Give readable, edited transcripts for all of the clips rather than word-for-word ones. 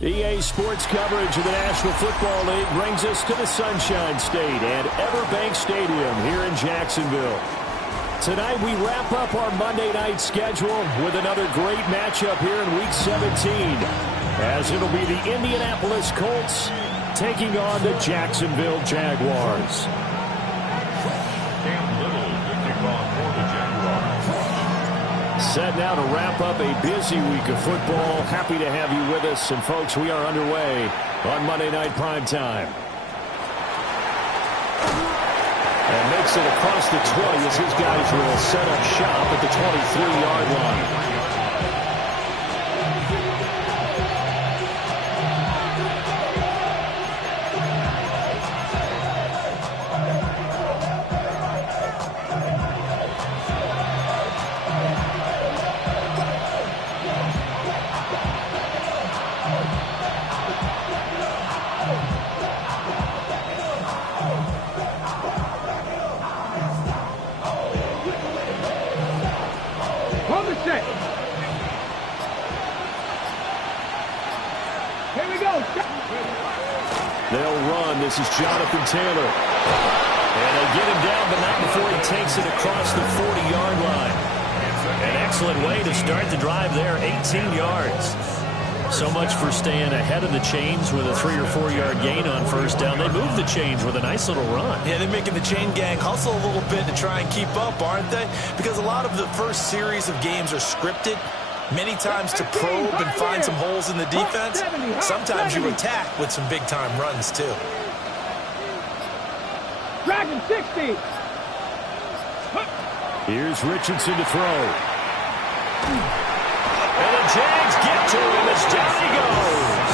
EA Sports coverage of the National Football League brings us to the Sunshine State and Everbank Stadium here in Jacksonville. Tonight we wrap up our Monday night schedule with another great matchup here in Week 17, as it'll be the Indianapolis Colts taking on the Jacksonville Jaguars. Set now to wrap up a busy week of football. Happy to have you with us. And, folks, we are underway on Monday Night Primetime. And makes it across the 20 as his guys will set up shop at the 23-yard line. This is Jonathan Taylor. And they get him down, but not before he takes it across the 40-yard line. An excellent way to start the drive there, 18 yards. So much for staying ahead of the chains with a 3 or 4 yard gain on first down. They move the chains with a nice little run. Yeah, they're making the chain gang hustle a little bit to try and keep up, aren't they? Because a lot of the first series of games are scripted. Many times to probe and find some holes in the defense. Sometimes you attack with some big-time runs, too. Dragon 60. Here's Richardson to throw. And the Jags get to him as down he goes.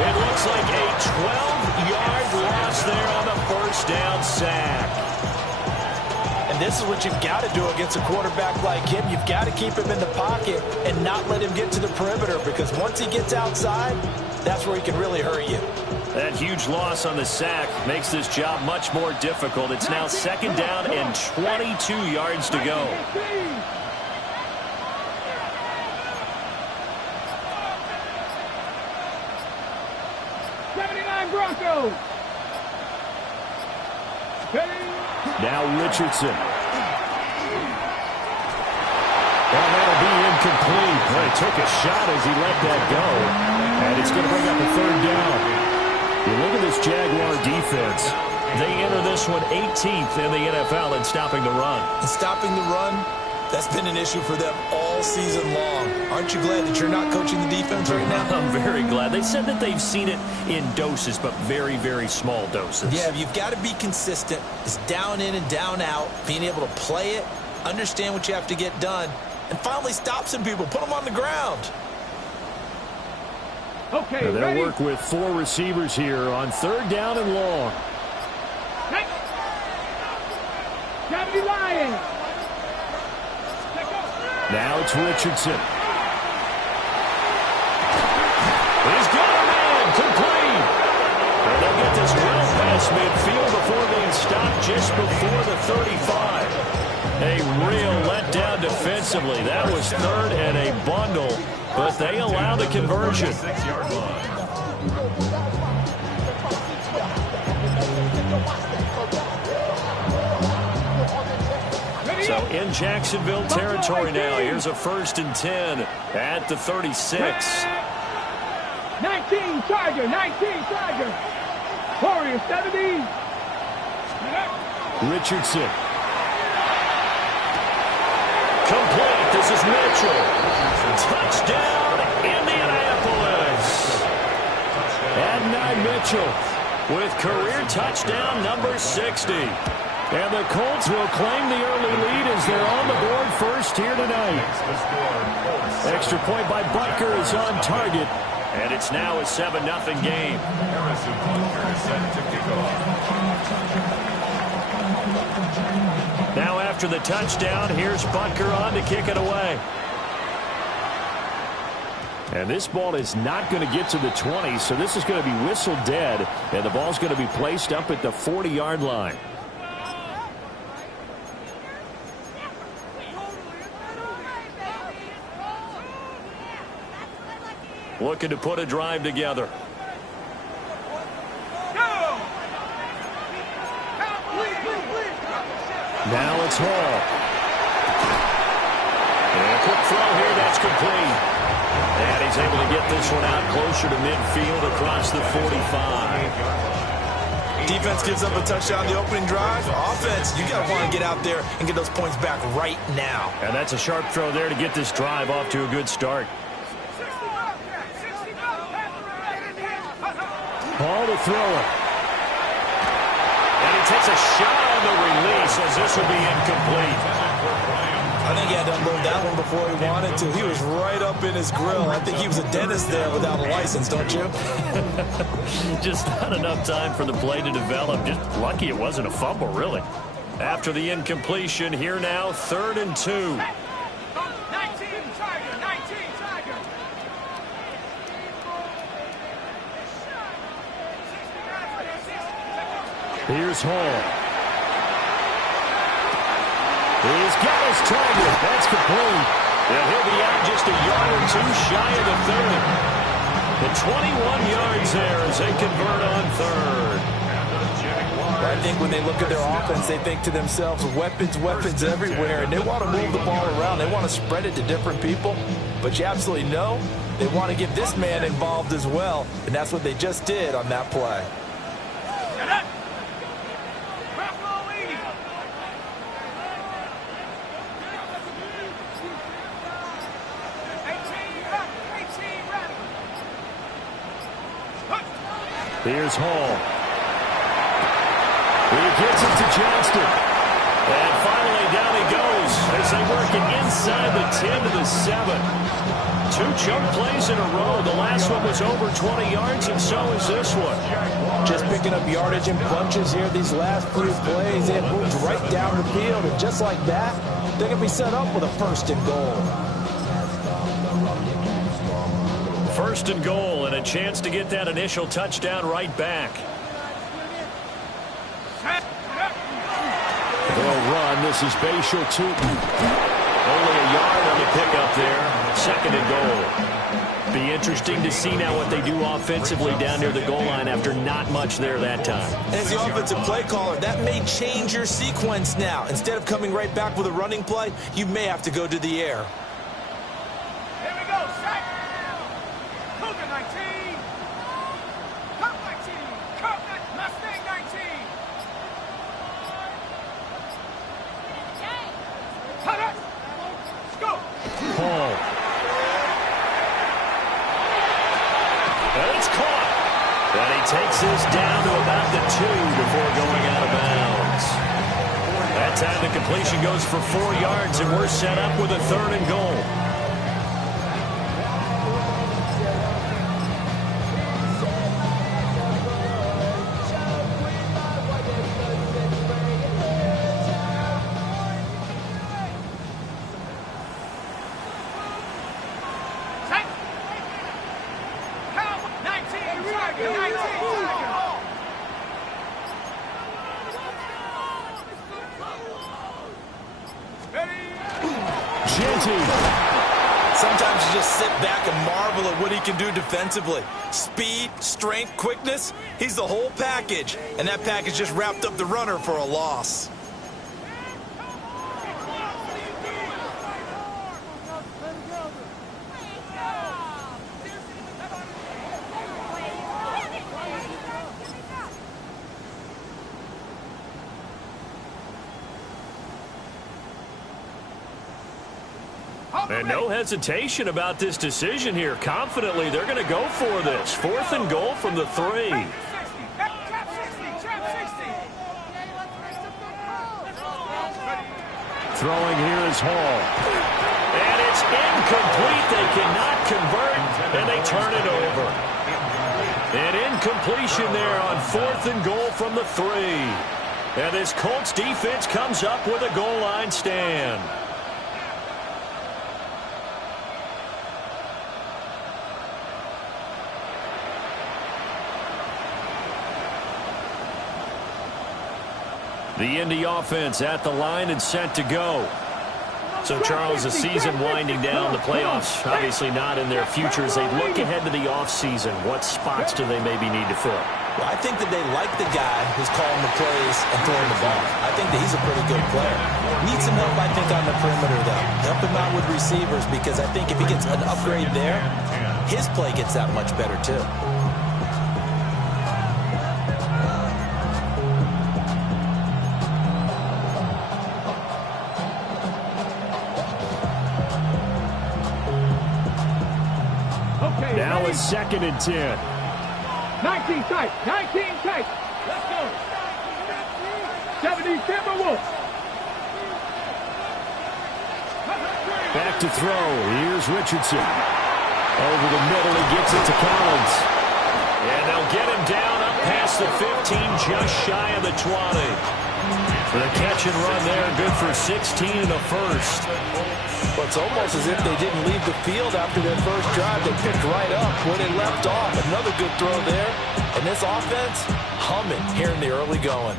It looks like a 12-yard loss there on the first down sack. And this is what you've got to do against a quarterback like him. You've got to keep him in the pocket and not let him get to the perimeter, because once he gets outside, that's where he can really hurt you. That huge loss on the sack makes this job much more difficult. It's now second down and 22 yards to go. Broncos. Now Richardson. And that'll be incomplete. Well, he took a shot as he let that go. And it's going to bring up a third down. You look at this Jaguar defense. They enter this one 18th in the NFL in stopping the run. And stopping the run, that's been an issue for them all season long. Aren't you glad that you're not coaching the defense right now? I'm very glad. They said that they've seen it in doses, but very, very small doses. Yeah, you've got to be consistent. It's down in and down out, being able to play it, understand what you have to get done, and finally stop some people, put them on the ground. Okay, they'll work with 4 receivers here on third down and long. Hey. Lion. Now it's Richardson. He's got a man complete. And they'll get this well past midfield before being stopped just before the 35. A real letdown defensively. That was third and a bundle, but they allow the conversion. So in Jacksonville territory now. Here's a 1st and 10 at the 36. 19 Charger, 19 Charger. Warrior 70. Richardson. Complete. This is Mitchell. Touchdown, Indianapolis. Adonai Mitchell with career touchdown number 60. And the Colts will claim the early lead as they're on the board first here tonight. Extra point by Butker is on target. And it's now a 7-0 game. Now after the touchdown, here's Butker on to kick it away. And this ball is not going to get to the 20, so this is going to be whistled dead. And the ball's going to be placed up at the 40-yard line. Looking to put a drive together. Now it's Hall. And a quick throw here, that's complete. And he's able to get this one out closer to midfield across the 45. Defense gives up a touchdown the opening drive. Offense, you got to want to get out there and get those points back right now. And that's a sharp throw there to get this drive off to a good start. Hall to throw it. And he takes a shot on the release as this will be incomplete. I think he had to unload that one before he wanted to. He was right up in his grill. I think he was a dentist there without a license, don't you? Just not enough time for the play to develop. Just lucky it wasn't a fumble, really. After the incompletion, here now, 3rd and 2. Here's Hall. He's got his target. That's complete. And he'll be out just a yard or two shy of the 30. The 21 yards there as they convert on 3rd. I think when they look at their offense, they think to themselves, weapons, weapons everywhere. And they want to move the ball around. They want to spread it to different people. But you absolutely know they want to get this man involved as well. And that's what they just did on that play. Here's Hall. He gets it to Johnston. And finally down he goes as they work it inside the 10 to the 7. 2 chunk plays in a row. The last one was over 20 yards, and so is this one. Just picking up yardage in bunches here these last few plays. They have moved right down the field, and just like that, they're going to be set up with a 1st and goal. 1st and goal, and a chance to get that initial touchdown right back. They'll run. This is Bashal Tootin. Only a yard on the pickup there. 2nd and goal. Be interesting to see now what they do offensively down near the goal line after not much there that time. And as the offensive play caller, that may change your sequence now. Instead of coming right back with a running play, you may have to go to the air. Takes this down to about the 2 before going out of bounds. That time the completion goes for 4 yards, and we're set up with a 3rd and goal. Sometimes you just sit back and marvel at what he can do defensively. Speed, strength, quickness, he's the whole package. And that package just wrapped up the runner for a loss. And no hesitation about this decision here. Confidently, they're going to go for this. 4th and goal from the 3. Throwing here is Hall. And it's incomplete. They cannot convert, and they turn it over. An incompletion there on 4th and goal from the 3. And this Colts defense comes up with a goal line stand. The Indy offense at the line and set to go. So, Charles, the season winding down, the playoffs obviously not in their future. As they look ahead to the offseason, what spots do they maybe need to fill? Well, I think that they like the guy who's calling the plays and throwing the ball. I think that he's a pretty good player. Needs some help, I think, on the perimeter, though. Help him out with receivers, because I think if he gets an upgrade there, his play gets that much better, too. Now it's 2nd and 10. 19 tight. 19 tight. Let's go. 70 Timberwolves. Back to throw. Here's Richardson. Over the middle, he gets it to Collins. And they'll get him down up past the 15, just shy of the 20. For the catch and run there, good for 16 and a first. Well, it's almost as if they didn't leave the field after their first drive. They picked right up where they left off. Another good throw there. And this offense, humming here in the early going.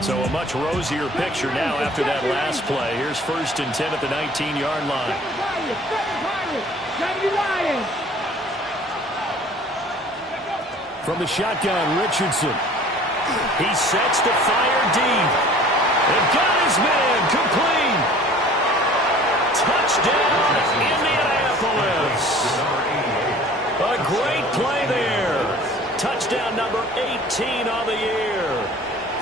So a much rosier picture now after that last play. Here's 1st and 10 at the 19-yard line. From the shotgun, Richardson. He sets the fire deep. And got his man complete. Touchdown, Indianapolis. A great play there. Touchdown number 18 on the year.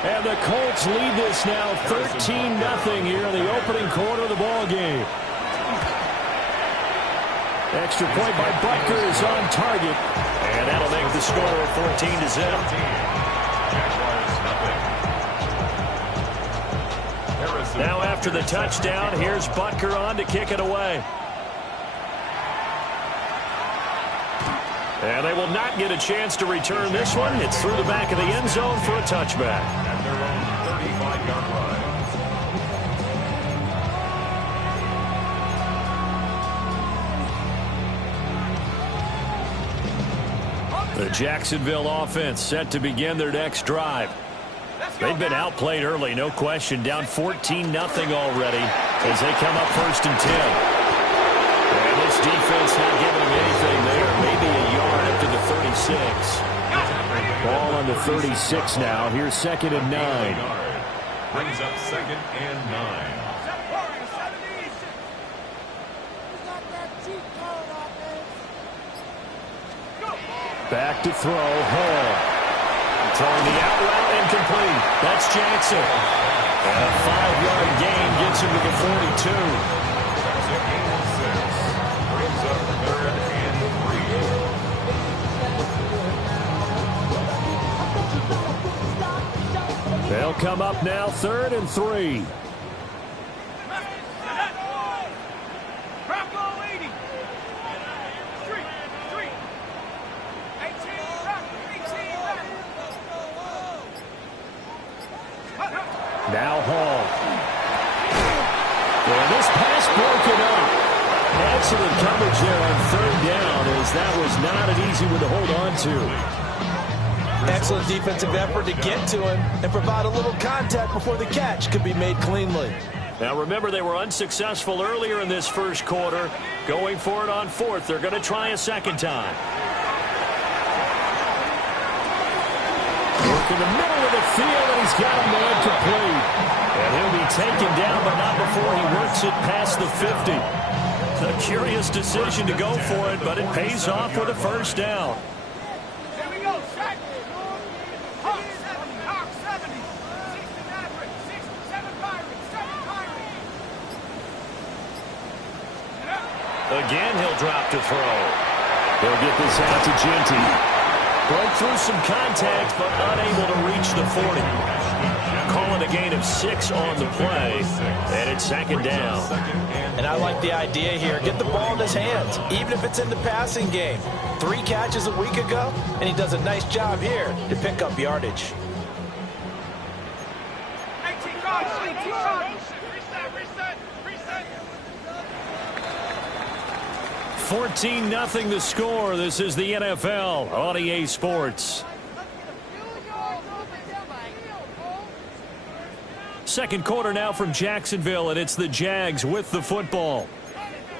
And the Colts lead this now 13-0 here in the opening quarter of the ball game. Extra point by Butker is on target. And that'll make the score 14-0. Now after the touchdown, here's Butker on to kick it away. And they will not get a chance to return this one. It's through the back of the end zone for a touchback. At their own 35-yard line. The Jacksonville offense set to begin their next drive. They've been outplayed early, no question. Down 14-0 already as they come up 1st and 10. And this defense not giving them anything there. Maybe a yard after the 36. Ball on the 36 now. Here's 2nd and 9. Brings up 2nd and 9. Back to throw, Hall. Throwing the out route incomplete. That's Jackson. And a 5-yard gain gets him to the 42. Brings up 3rd and 3. They'll come up now 3rd and 3. Now Hall. And this pass broken up. Excellent coverage there on 3rd down, as that was not an easy one to hold on to. Excellent defensive effort to get to him and provide a little contact before the catch could be made cleanly. Now remember, they were unsuccessful earlier in this first quarter. Going for it on 4th. They're going to try a second time. Work in the middle of the field, and he's got a man complete. And he'll be taken down, but not before he works it past the 50. A curious decision to go for it, but it pays off with a first down. Here we go, set. Hawk 70, Hawk 70. 6 to Maverick, 6 to 7 Pirates, 7 Pirates. Again, he'll drop to throw. They'll get this out to Genty. Broke through some contact, but unable to reach the 40. Calling a gain of 6 on the play, and it's second down. And I like the idea here. Get the ball in his hands, even if it's in the passing game. 3 catches a week ago, and he does a nice job here to pick up yardage. 18 cards, 18 cards. Reset. 14-0 the score. This is the NFL on EA Sports. Second quarter now from Jacksonville, and it's the Jags with the football,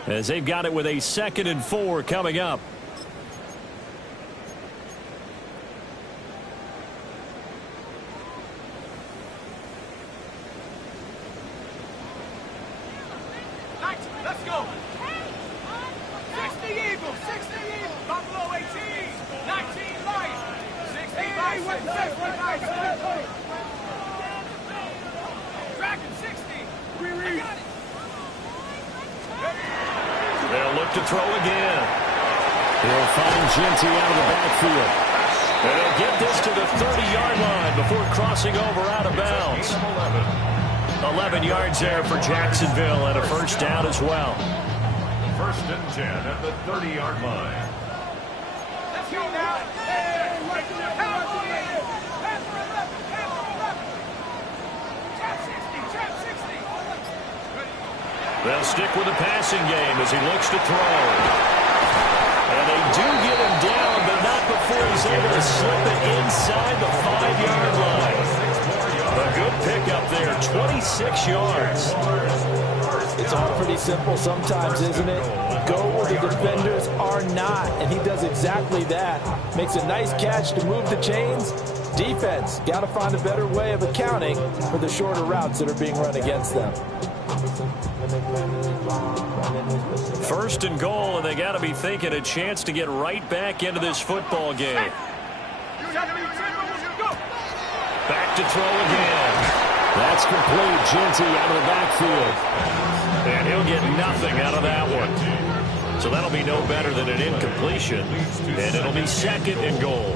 as they've got it with a 2nd and 4 coming up. Let's go. 60 Eagles, Buffalo 18, 19 Lions, 60 Bison, Dragon 60. They'll look to throw again. He'll find Genty out of the backfield. And he'll get this to the 30-yard line before crossing over out of bounds. 11 yards there for Jacksonville and a first down as well. 1st and 10 at the 30-yard line. Let's go now. They'll stick with the passing game as he looks to throw. And they do get him down, but not before he's able to slip it inside the 5-yard line. A good pickup there, 26 yards. It's all pretty simple sometimes, isn't it? Go where the defenders are not, and he does exactly that. Makes a nice catch to move the chains. Defense, got to find a better way of accounting for the shorter routes that are being run against them. 1st and goal, and they got to be thinking a chance to get right back into this football game. Back to throw again. That's complete. Genty out of the backfield. And he'll get nothing out of that one. So that'll be no better than an incompletion. And it'll be 2nd and goal.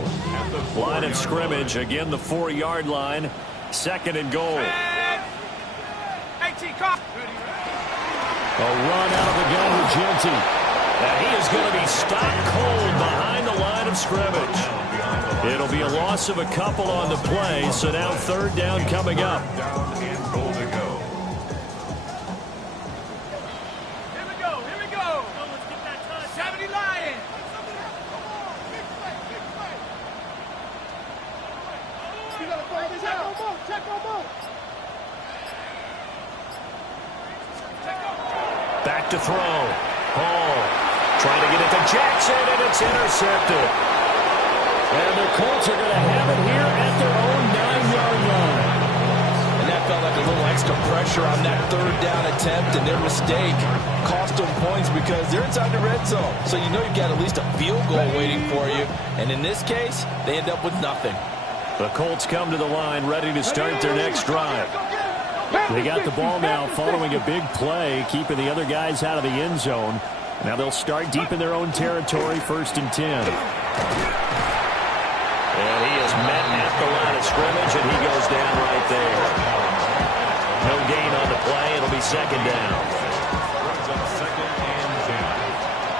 Line of scrimmage, again the 4-yard line. 2nd and goal. A run out of the gun with Genty. And he is going to be stopped cold behind the line of scrimmage. It'll be a loss of a couple on the play, so now 3rd down coming up. Here we go. 70 Lions. Check on both. Back to throw. Hall trying to get it to Jackson, and it's intercepted. And the Colts are going to have it here at their own 9-yard line. And that felt like a little extra pressure on that 3rd down attempt, and their mistake cost them points because they're inside the red zone. So you know you've got at least a field goal waiting for you. And in this case, they end up with nothing. The Colts come to the line ready to start their next drive. They got the ball now following a big play, keeping the other guys out of the end zone. Now they'll start deep in their own territory, 1st and 10. And he is met at the line of scrimmage, and he goes down right there. No gain on the play. It'll be 2nd down. Brings up 2nd and 10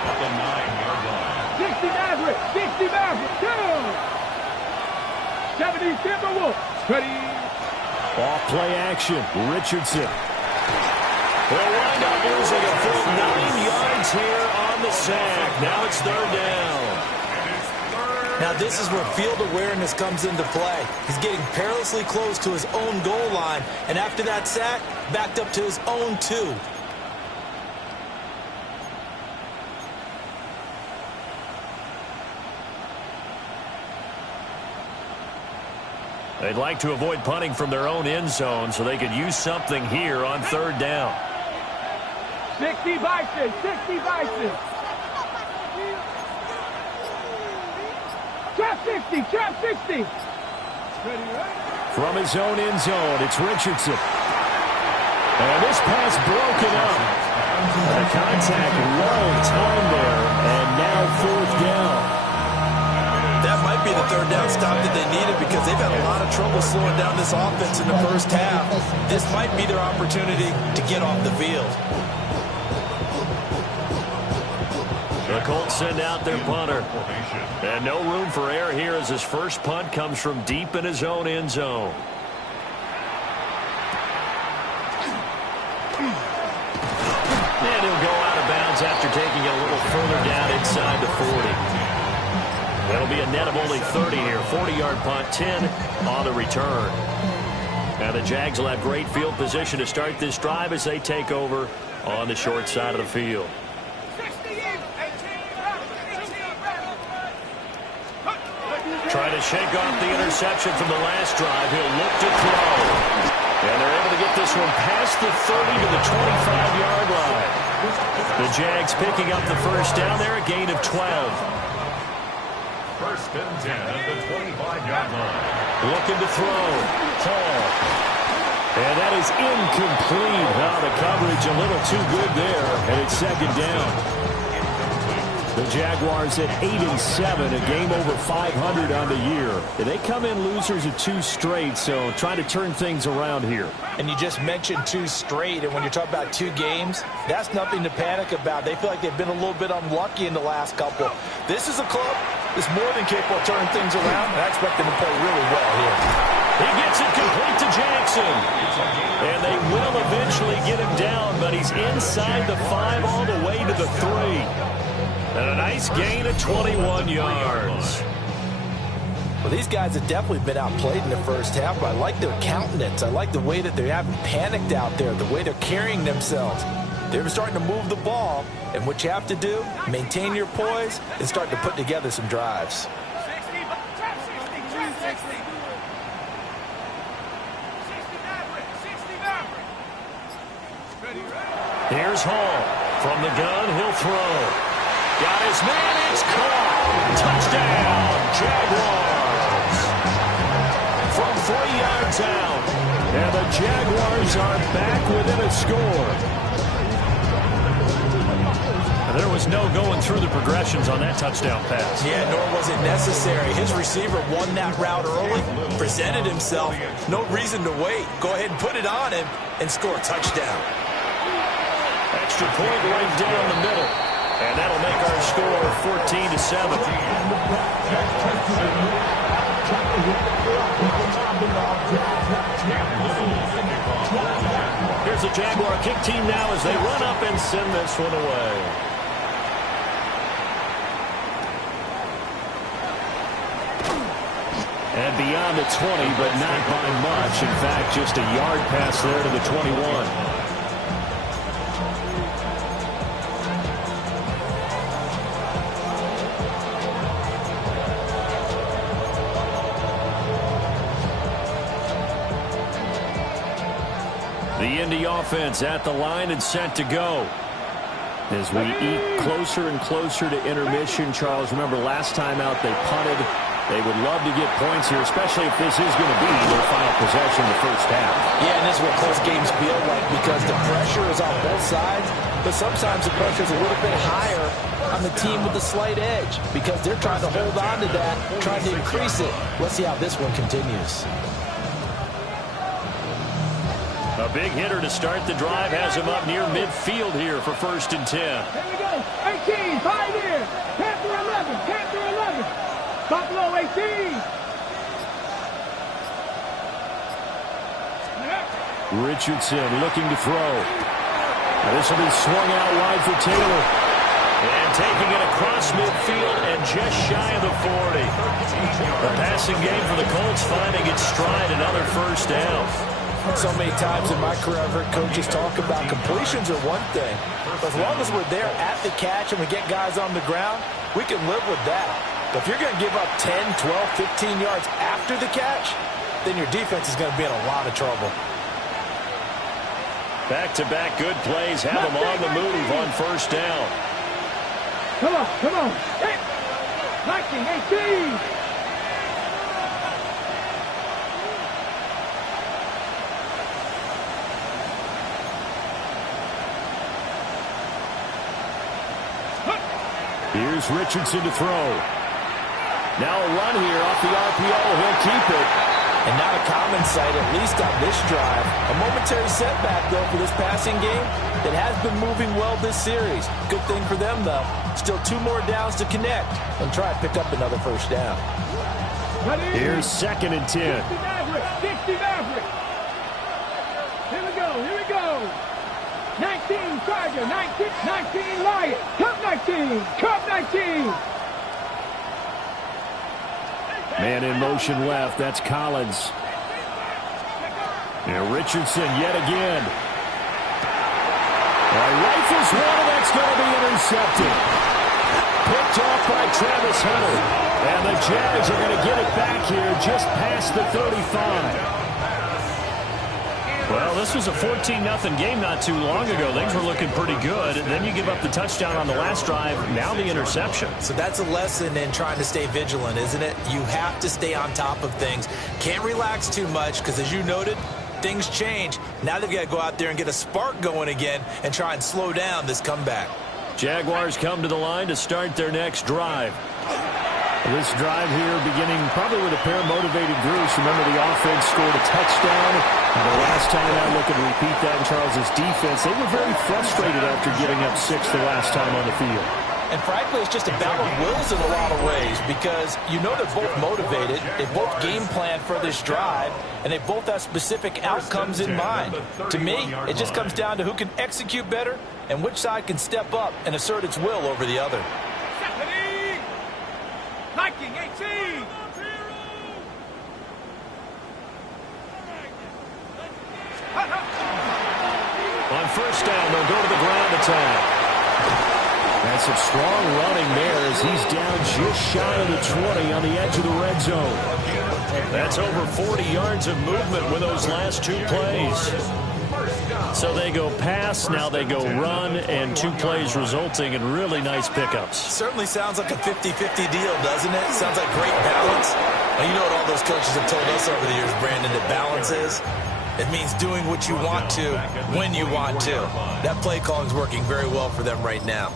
at the 9-yard line. 60 Maverick, down. 70 Timberwolves. Ready. Off play action. Richardson. They'll wind up losing a full 9 yards here on the sack. Now it's 3rd down. Now this is where field awareness comes into play. He's getting perilously close to his own goal line, and after that sack, backed up to his own 2. They'd like to avoid punting from their own end zone so they could use something here on 3rd down. 60 Bison. Trap 60. From his own end zone, it's Richardson. And this pass broken up. The contact well timed there, and now 4th down. That might be the third down stop that they needed because they've had a lot of trouble slowing down this offense in the first half. This might be their opportunity to get off the field. The Colts send out their punter. And no room for error here as his first punt comes from deep in his own end zone. And he'll go out of bounds after taking it a little further down inside the 40. That'll be a net of only 30 here. 40-yard punt, 10 on the return. Now the Jags will have great field position to start this drive as they take over on the short side of the field. Trying to shake off the interception from the last drive. He'll look to throw. And they're able to get this one past the 30 to the 25-yard line. The Jags picking up the first down there, a gain of 12. First and 10 at the 25-yard line. Looking to throw. Hall. And that is incomplete. Now the coverage a little too good there, and it's second down. The Jaguars at 8-7, a game over 500 on the year. They come in losers of 2 straight, so trying to turn things around here. And you just mentioned 2 straight, and when you're talking about 2 games, that's nothing to panic about. They feel like they've been a little bit unlucky in the last couple. This is a club that's more than capable of turning things around, and I expect them to play really well here. He gets it complete to Jackson. And they will eventually get him down, but he's inside the 5 all the way to the 3. And a nice gain of 21 yards. Well, these guys have definitely been outplayed in the first half, but I like their countenance. I like the way that they haven't panicked out there, the way they're carrying themselves. They're starting to move the ball, and what you have to do, maintain your poise and start to put together some drives. Here's Hall. From the gun, he'll throw. Got his man, it's caught. Touchdown, Jaguars. From 3 yards out. And the Jaguars are back within a score. And there was no going through the progressions on that touchdown pass. Yeah, nor was it necessary. His receiver won that route early, presented himself. No reason to wait. Go ahead and put it on him and score a touchdown. Extra point right down the middle. And that'll make our score 14-7. Here's the Jaguar kick team now as they run up and send this one away. And beyond the 20, but not by much. In fact, just a yard pass there to the 21. The Indy offense at the line and set to go. As we eat closer and closer to intermission, Charles, remember last time out they punted. They would love to get points here, especially if this is going to be their final possession in the first half. Yeah, and this is what close games feel like because the pressure is on both sides, but sometimes the pressure is a little bit higher on the team with the slight edge because they're trying to hold on to that, trying to increase it. Let's see how this one continues. A big hitter to start the drive has him up near midfield here for 1st and 10. Here we go. 18, 5 here. Panther 11, Panther 11. Buffalo 18. Richardson looking to throw. Now this will be swung out wide for Taylor. And taking it across midfield and just shy of the 40. The passing game for the Colts finding its stride, another first down. So many times in my career I've heard coaches talk about completions are one thing. But as long as we're there at the catch and we get guys on the ground, we can live with that. But if you're going to give up 10, 12, 15 yards after the catch, then your defense is going to be in a lot of trouble. Back-to-back good plays have them on the move on first down. Come on, come on. 19, 18. Here's Richardson to throw. Now a run here off the RPO. He'll keep it. And not a common sight, at least on this drive. A momentary setback, though, for this passing game that has been moving well this series. Good thing for them, though. Still 2 more downs to connect and try to pick up another first down. Here's 2nd and 10. 60 Maverick. Here we go. 19 Tiger, 19 Lion. Cup 19. Man in motion left. That's Collins. And Richardson yet again. Rifles one, and that's going to be intercepted. Picked off by Travis Hunter. And the Jags are going to get it back here just past the 35. Well, this was a 14-0 game not too long ago. Things were looking pretty good. Then you give up the touchdown on the last drive. Now the interception. So that's a lesson in trying to stay vigilant, isn't it? You have to stay on top of things. Can't relax too much because, as you noted, things change. Now they've got to go out there and get a spark going again and try and slow down this comeback. Jaguars come to the line to start their next drive. This drive here beginning probably with a pair of motivated Bruce. Remember, the offense scored a touchdown. And the last time out, looking to repeat that in Charles's defense. They were very frustrated after giving up 6 the last time on the field. And frankly, it's just a battle of wills in a lot of ways because you know they're both motivated. They both game plan for this drive, and they both have specific outcomes in mind. To me, it just comes down to who can execute better and which side can step up and assert its will over the other. Viking 18. On first down, they'll go to the ground attack. That's some strong running there as he's down just shy of the 20 on the edge of the red zone. That's over 40 yards of movement with those last 2 plays. So they go pass, now they go run, and 2 plays resulting in really nice pickups. Certainly sounds like a 50-50 deal, doesn't it? Sounds like great balance. Well, you know what all those coaches have told us over the years, Brandon, that balance is? It means doing what you want to when you want to. That play calling is working very well for them right now.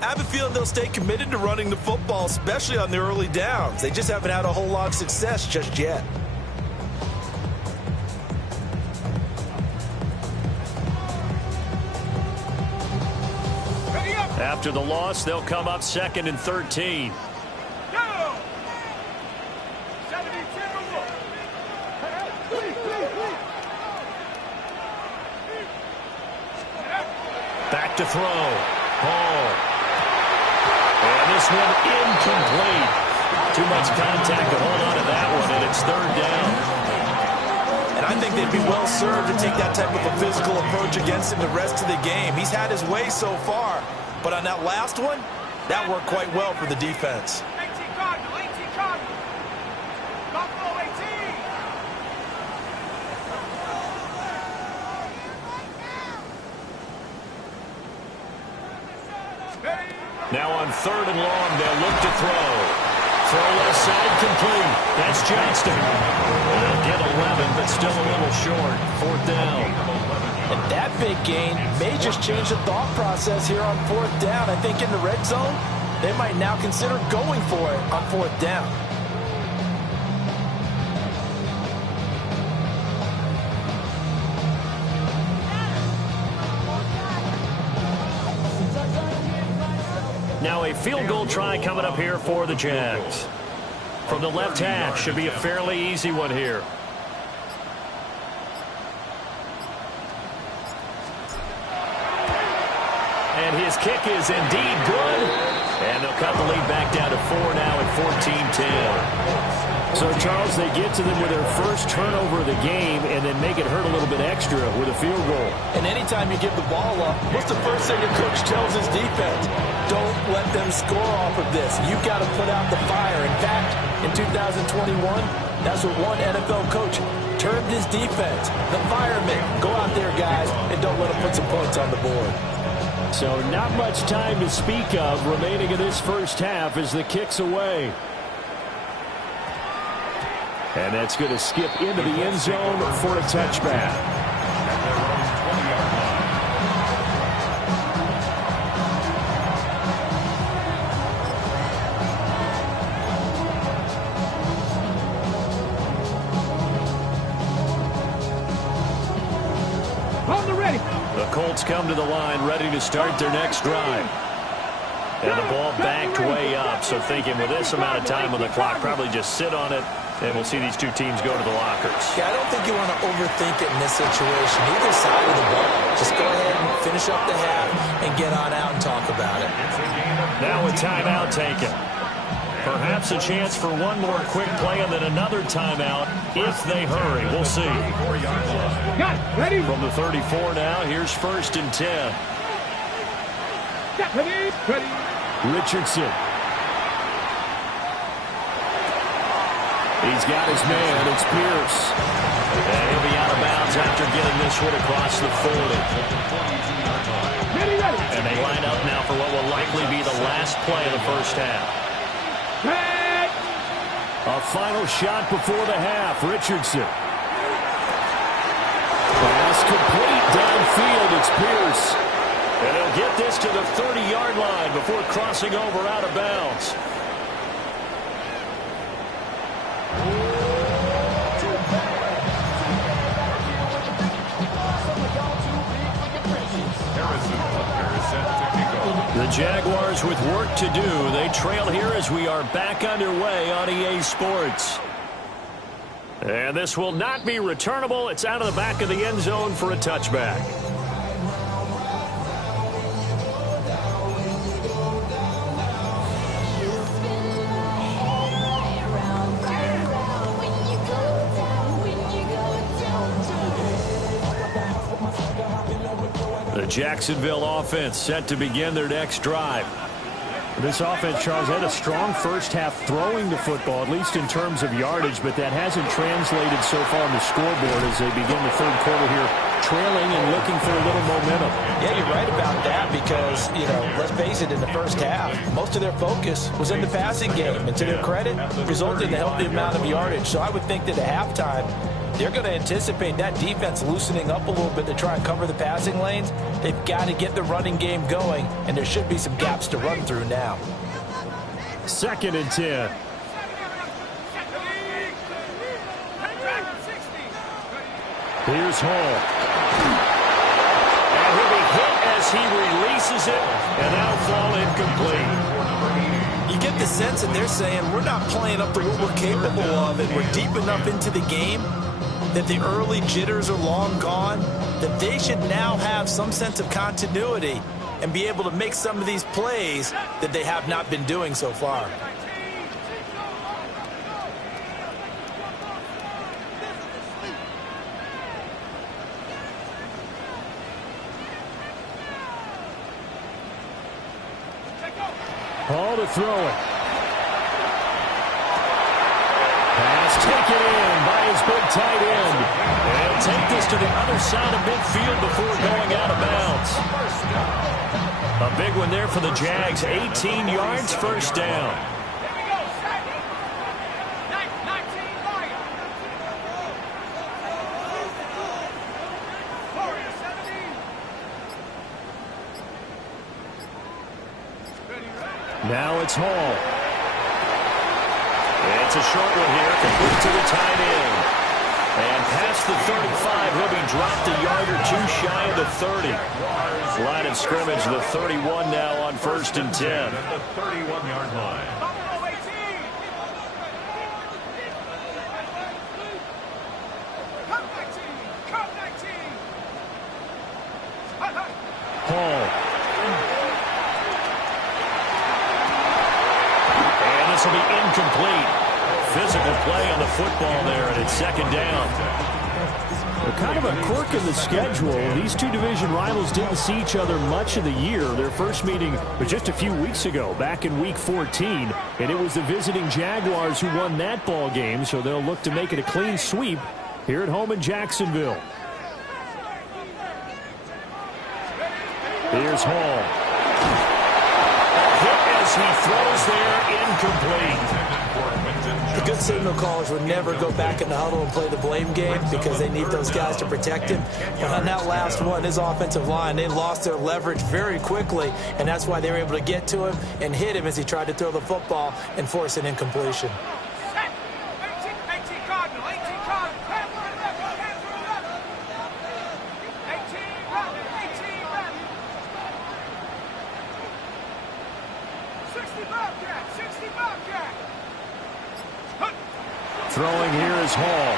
I have a feeling they'll stay committed to running the football, especially on the early downs. They just haven't had a whole lot of success just yet. After the loss, they'll come up 2nd and 13. Go! 72. Back to throw. Ball. And this one incomplete. Too much contact to hold on to that one, and it's 3rd down. And I think they'd be well served to take that type of a physical approach against him the rest of the game. He's had his way so far, but on that last one, that worked quite well for the defense. 18 Cardinal. Buffalo 18. Now on 3rd and long, they'll look to throw. Throw left side complete. That's Johnston. They'll get 11, but still a little short. 4th down. And that big gain may just change the thought process here on 4th down. I think in the red zone, they might now consider going for it on 4th down. Now a field goal try coming up here for the Jags. From the left hash, should be a fairly easy one here. And his kick is indeed good. And they'll cut the lead back down to 4 now at 14-10. So, Charles, they get to them with their first turnover of the game and then make it hurt a little bit extra with a field goal. And anytime you give the ball up, what's the first thing a coach tells his defense? Don't let them score off of this. You've got to put out the fire. In fact, in 2021, that's what one NFL coach termed his defense. The firemen. Go out there, guys, and don't let them put some points on the board. So not much time to speak of remaining in this first half as the kick's away. And that's going to skip into the end zone for a touchback. Colts come to the line, ready to start their next drive. And the ball backed way up, so thinking with this amount of time on the clock, probably just sit on it, and we'll see these two teams go to the lockers. Yeah, I don't think you want to overthink it in this situation. Either side of the ball. Just go ahead and finish up the half and get on out and talk about it. Now a timeout taken. Perhaps a chance for one more quick play and then another timeout if they hurry. We'll see. Ready? From the 34 now, here's 1st and 10. Ready. Richardson. He's got his man. It's Pierce. And he'll be out of bounds after getting this one across the 40. Ready. And they line up now for what will likely be the last play of the first half. A final shot before the half. Richardson. Pass complete downfield. It's Pierce. And he'll get this to the 30-yard line before crossing over out of bounds. The Jaguars with work to do. They trail here as we are back underway on EA Sports. And this will not be returnable. It's out of the back of the end zone for a touchback. The Jacksonville offense set to begin their next drive. This offense, Charles, had a strong first half throwing the football, at least in terms of yardage, but that hasn't translated so far on the scoreboard as they begin the third quarter here, trailing and looking for a little momentum. Yeah, you're right about that because, let's face it, in the first half, most of their focus was in the passing game. And to their credit, resulted in a healthy amount of yardage. So I would think that at halftime, they're going to anticipate that defense loosening up a little bit to try and cover the passing lanes. They've got to get the running game going, and there should be some gaps to run through now. 2nd and 10. Here's Hall. And he'll be hit as he releases it, and that'll fall incomplete. You get the sense that they're saying we're not playing up to what we're capable of, and we're deep enough into the game that the early jitters are long gone, that they should now have some sense of continuity and be able to make some of these plays that they have not been doing so far. Hall to throw it. Pass taken in by his big tight end. And he'll take this to the other side of midfield before going out of bounds. A big one there for the Jags. 18 yards, first down. Now it's Hall. It's a short one here, complete to the tight end. And past the 35, he'll be dropped a yard or two shy of the 30. Line of scrimmage, the 31 now on 1st and 10. The 31-yard line. Hall. And this will be incomplete. Physical play on the football there, and it's 2nd down. Kind of a quirk in the schedule. These two division rivals didn't see each other much of the year. Their first meeting was just a few weeks ago, back in Week 14, and it was the visiting Jaguars who won that ball game, so they'll look to make it a clean sweep here at home in Jacksonville. Here's Hall. Hit as he throws there, incomplete. The good signal callers would never go back in the huddle and play the blame game because they need those guys to protect him. But on that last one, his offensive line, they lost their leverage very quickly, and that's why they were able to get to him and hit him as he tried to throw the football and force an incompletion. 60 Bobcat, 60 Bobcat. Throwing here is Hall.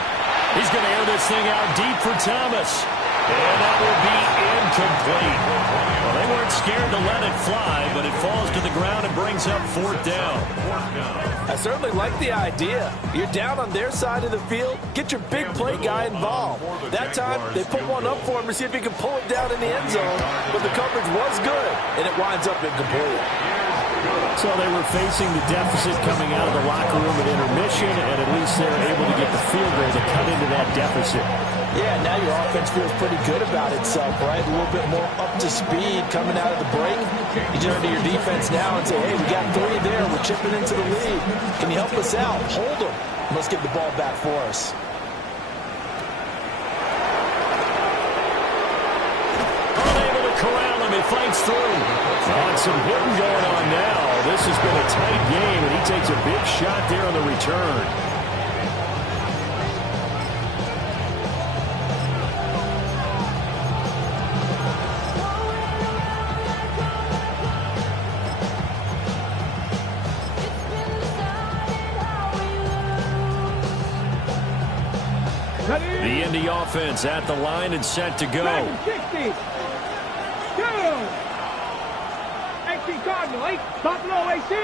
He's going to air this thing out deep for Thomas. And that will be incomplete. Well, they weren't scared to let it fly, but it falls to the ground and brings up 4th down. I certainly like the idea. You're down on their side of the field. Get your big play guy involved. That time, they put one up for him to see if he can pull it down in the end zone. But the coverage was good, and it winds up incomplete. So they were facing the deficit coming out of the locker room at intermission, and at least they're able to get the field goal to cut into that deficit. Yeah, now your offense feels pretty good about itself, right? A little bit more up to speed coming out of the break. You turn to your defense now and say, hey, we got 3 there. We're chipping into the lead. Can you help us out? Hold them. Let's get the ball back for us. Unable to corral him. He fights through. And some hitting going on now. This has been a tight game, and he takes a big shot there on the return. The Indy offense at the line and set to go. 60. Go. 18 Cardinal, 8 Buffalo AC.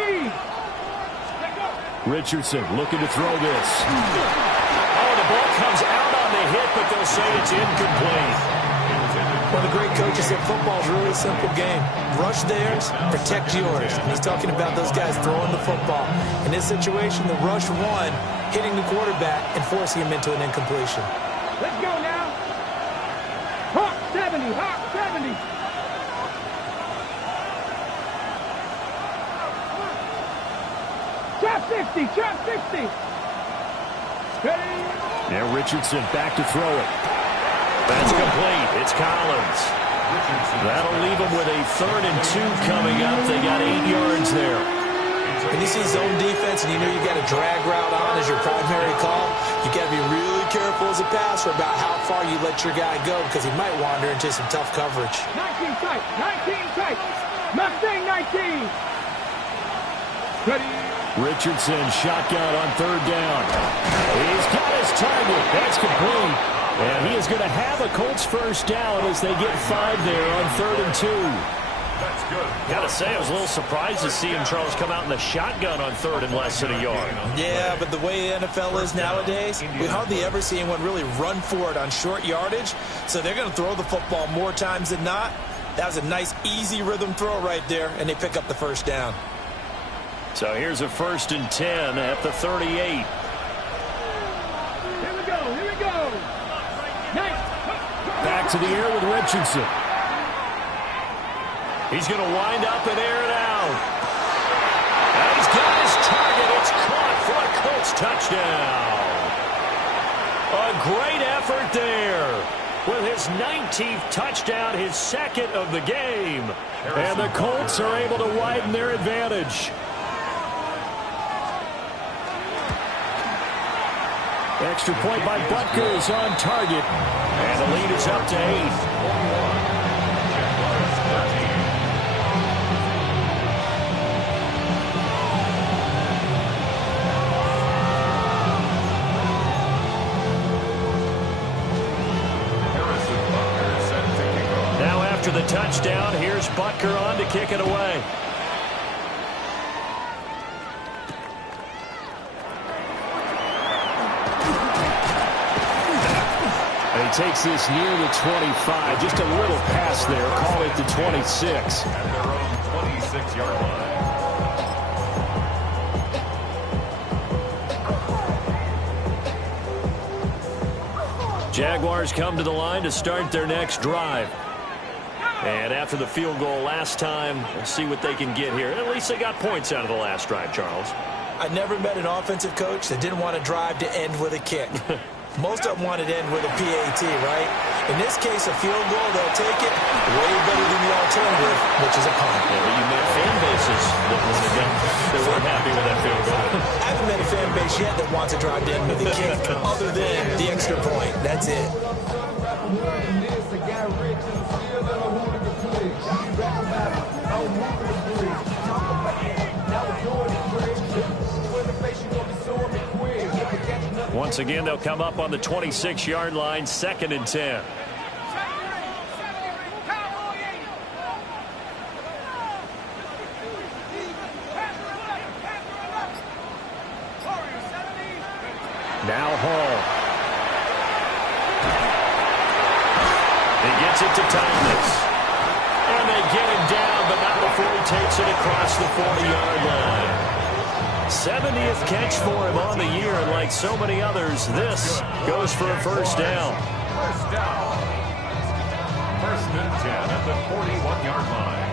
Richardson looking to throw this. Oh, the ball comes out on the hit, but they'll say it's incomplete. One of the great coaches said football is really a simple game. Rush theirs, protect yours. And he's talking about those guys throwing the football. In this situation, the rush one, hitting the quarterback and forcing him into an incompletion. Let's go now. Hawk 70, Hawk 70. Trap 60, trap 60. Ready? Now Richardson back to throw it. That's complete. It's Collins. That'll leave them with a 3rd and 2 coming up. They got 8 yards there. When you see zone defense and you know you got a drag route on as your primary call, you got to be really careful as a passer about how far you let your guy go because he might wander into some tough coverage. 19 tight, 19 tight. Mustang 19. Ready? Richardson shotgun on 3rd down. He's got his target. That's complete. And he is going to have a Colts 1st down as they get 5 there on 3rd and 2. That's good. Got to say, I was a little surprised to see him, Charles, come out in the shotgun on 3rd and less than a yard. Yeah, but the way the NFL is nowadays, we hardly ever see anyone really run for it on short yardage. So they're going to throw the football more times than not. That was a nice, easy rhythm throw right there, and they pick up the 1st down. So here's a 1st and 10 at the 38. Here we go, here we go. Nice. Back to the air with Richardson. He's going to wind up and air it out. And he's got his target. It's caught for a Colts touchdown. A great effort there. With his 19th touchdown, his 2nd of the game. And the Colts are able to widen their advantage. Extra point by Butker is on target. And the lead is up to 8. After the touchdown, here's Butker on to kick it away. And he takes this near the 25. Just a little pass there. Call it the 26. At their own 26-yard line. Jaguars come to the line to start their next drive. And after the field goal last time, we'll see what they can get here. At least they got points out of the last drive, Charles. I never met an offensive coach that didn't want to drive to end with a kick. Most of them wanted to end with a PAT, right? In this case, a field goal, they'll take it way better than the alternative, which is a punt. Yeah, but you met fan bases that wanted them. They weren't happy with that field goal. I haven't met a fan base yet that wants to drive to end with a kick other than the extra point. That's it. Once again, they'll come up on the 26-yard line, 2nd and 10. Now Hall. He gets it to Thomas. And they get him down, but not before he takes it across the 40-yard line. 70th catch for him on the year, and like so many others, this goes for a first down. First down. 1st and 10 at the 41-yard line.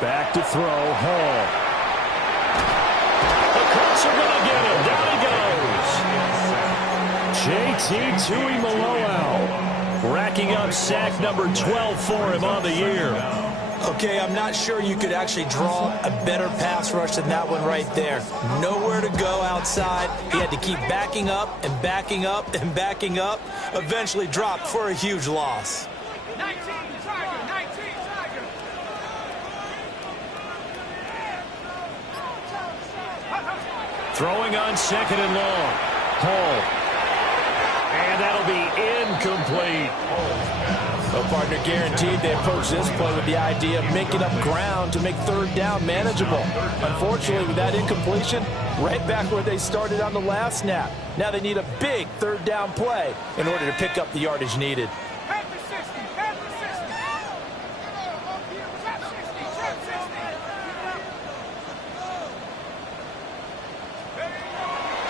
Back to throw, Hall. The Colts are going to get him. Down he goes. JT Tuimoloau racking up sack number 12 for him on the year. Okay, I'm not sure you could actually draw a better pass rush than that one right there. Nowhere to go outside. He had to keep backing up and backing up and backing up. Eventually dropped for a huge loss. 19, Tiger, 19, Tiger. Throwing on 2nd and long. Hall. And that'll be incomplete. Well, partner, guaranteed they approach this play with the idea of making up ground to make 3rd down manageable. Unfortunately, with that incompletion, right back where they started on the last snap. Now they need a big 3rd down play in order to pick up the yardage needed. Head to 60, head to 60. Trap 60, trap 60.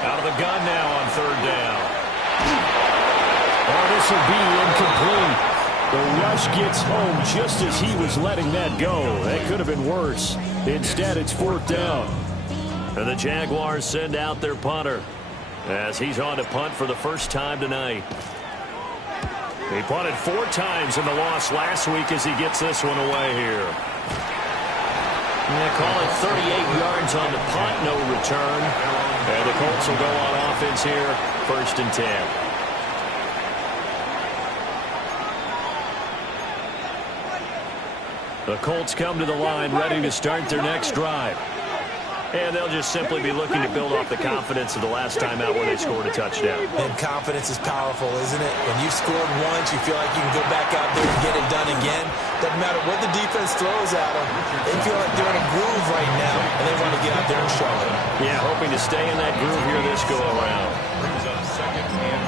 Out of the gun now on 3rd down. Oh, this will be incomplete. The rush gets home just as he was letting that go. That could have been worse. Instead, it's 4th down. And the Jaguars send out their punter as he's on to punt for the first time tonight. He punted 4 times in the loss last week as he gets this one away here. And they call it 38 yards on the punt, no return. And the Colts will go on offense here, 1st and 10. The Colts come to the line ready to start their next drive. And they'll just simply be looking to build off the confidence of the last time out where they scored a touchdown. And confidence is powerful, isn't it? When you've scored once, you feel like you can go back out there and get it done again. Doesn't matter what the defense throws at them. They feel like they're in a groove right now, and they want to get out there and show it. Yeah, hoping to stay in that groove here this go-around.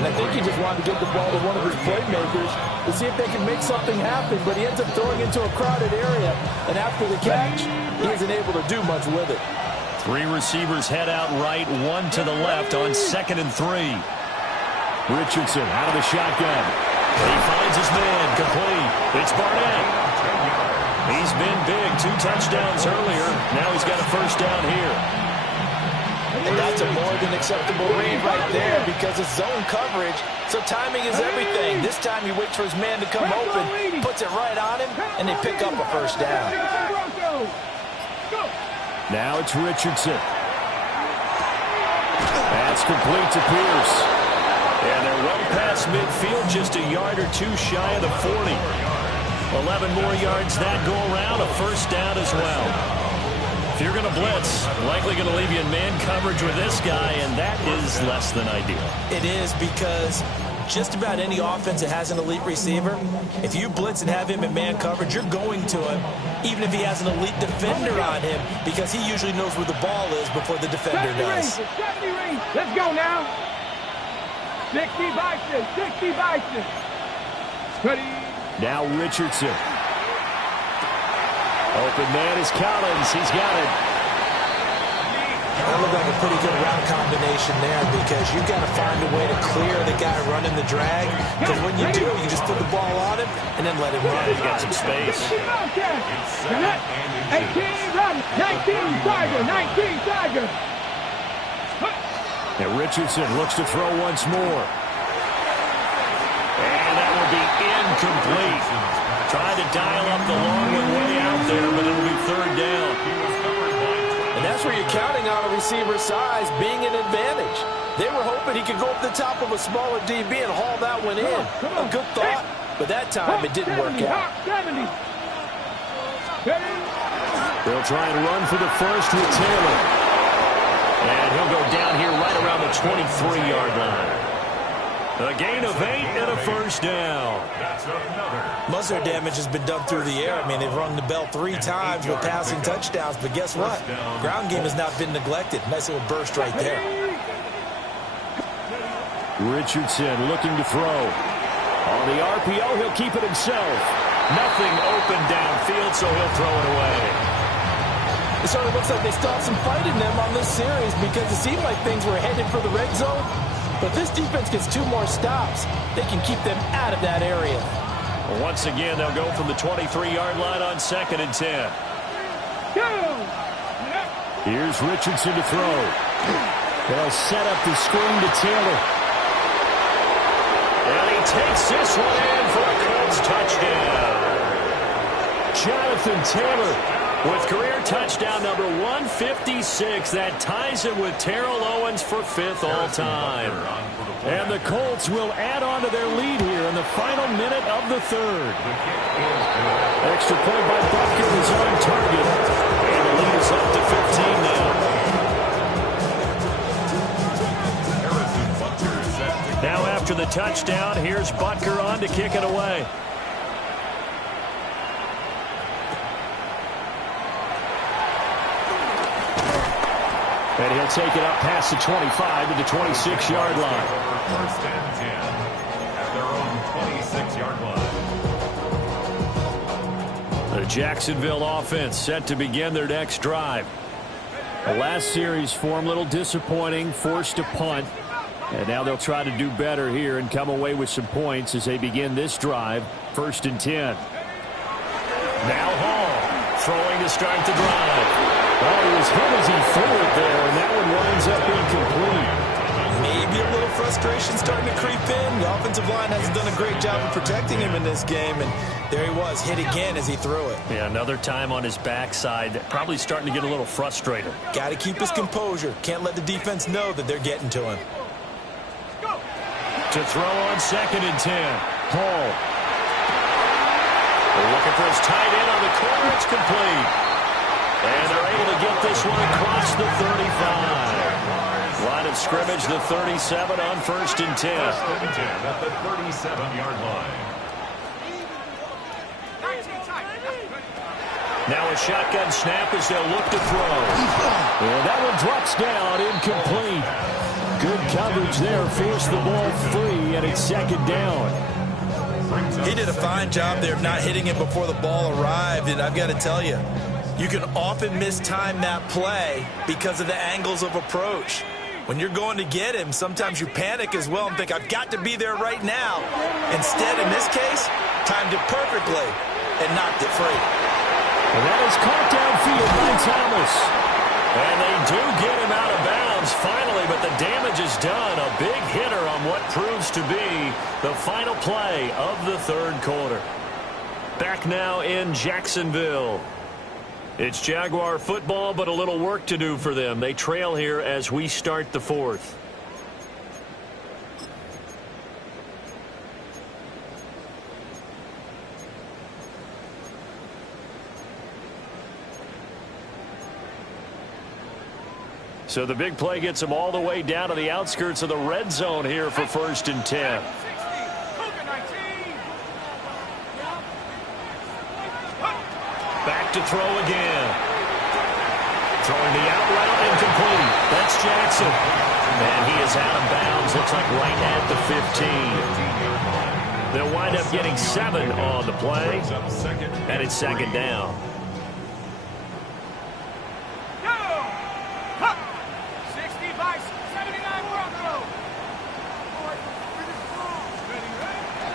And I think he just wanted to get the ball to one of his playmakers to see if they can make something happen, but he ends up throwing into a crowded area. And after the catch, he isn't able to do much with it. 3 receivers head out right, 1 to the left on 2nd and 3. Richardson out of the shotgun. He finds his man, complete. It's Barnett. He's been big, 2 touchdowns earlier. Now he's got a first down here. And that's a more than acceptable read right there because it's zone coverage, so timing is everything. This time he waits for his man to come open, puts it right on him, and they pick up a first down. Now it's Richardson. That's complete to Pierce. And they're well past midfield, just a yard or 2 shy of the 40. 11 more yards that go around, a first down as well. If you're going to blitz, likely going to leave you in man coverage with this guy, and that is less than ideal. It is because just about any offense that has an elite receiver, if you blitz and have him in man coverage, you're going to him, even if he has an elite defender on him, because he usually knows where the ball is before the defender does. 70 range. Let's go now. 60 by 6, 60 by 6. Ready. Now Richardson. Open man is Collins. He's got it. That looked like a pretty good route combination there because you've got to find a way to clear the guy running the drag. Because when you do, you just put the ball on him and then let him run. He's got some space. 18, run. 19, Tiger. 19, Tiger. And Richardson looks to throw once more. And that will be incomplete. Tried to dial up the long one way out there, but it'll be 3rd down. And that's where you're counting on a receiver's size being an advantage. They were hoping he could go up the top of a smaller DB and haul that one in. A good thought, but that time it didn't work out. They'll try and run for the first with Taylor. And he'll go down here right around the 23-yard line. A gain of 8 and a first down. Most of their damage has been done through the air. I mean, they've rung the bell 3 times with passing touchdowns, but guess what? Ground game has not been neglected. Nice little burst right there. Richardson looking to throw. On the RPO, he'll keep it himself. Nothing open downfield, so he'll throw it away. It sort of looks like they still have some fight in them on this series because it seemed like things were headed for the red zone. But if this defense gets 2 more stops, they can keep them out of that area. Once again, they'll go from the 23-yard line on 2nd and 10. Here's Richardson to throw. They'll set up the screen to Taylor. And he takes this one in for a Colts touchdown. Jonathan Taylor with career touchdown number 156. That ties him with Terrell Owens for 5th all-time. And the Colts will add on to their lead here in the final minute of the 3rd. Extra point by Butker is on target. And the lead is up to 15 now. Now after the touchdown, here's Butker on to kick it away. And he'll take it up past the 25 to the 26-yard line. First and 10 at their own 26-yard line. The Jacksonville offense set to begin their next drive. The last series for them a little disappointing, forced to punt. And now they'll try to do better here and come away with some points as they begin this drive. 1st and 10. Now Hall throwing to start the drive. Well, he was hit as he threw it there, and that one winds up incomplete. Maybe a little frustration starting to creep in. The offensive line hasn't done a great job of protecting him in this game, and there he was, hit again as he threw it. Yeah, another time on his backside, probably starting to get a little frustrated. Got to keep his composure. Can't let the defense know that they're getting to him. To throw on 2nd and 10. Hall. They're looking for his tight end on the corner. It's complete. And they're able to get this one across the 35. Line of scrimmage, the 37 on 1st and 10. 1st and 10 at the 37-yard line. Now a shotgun snap as they'll look to throw. And that one drops down, incomplete. Good coverage there, forced the ball free, and it's 2nd down. He did a fine job there of not hitting it before the ball arrived, and I've got to tell you, you can often mistime that play because of the angles of approach. When you're going to get him, sometimes you panic as well and think, I've got to be there right now. Instead, in this case, timed it perfectly and knocked it free. And that is caught downfield by Thomas. And they do get him out of bounds finally, but the damage is done. A big hitter on what proves to be the final play of the 3rd quarter. Back now in Jacksonville. It's Jaguar football, but a little work to do for them. They trail here as we start the 4th. So the big play gets them all the way down to the outskirts of the red zone here for 1st and 10. Back to throw again. Throwing the out route, incomplete. That's Jackson. And he is out of bounds. Looks like right at the 15. They'll wind up getting 7 on the play. And it's 2nd down.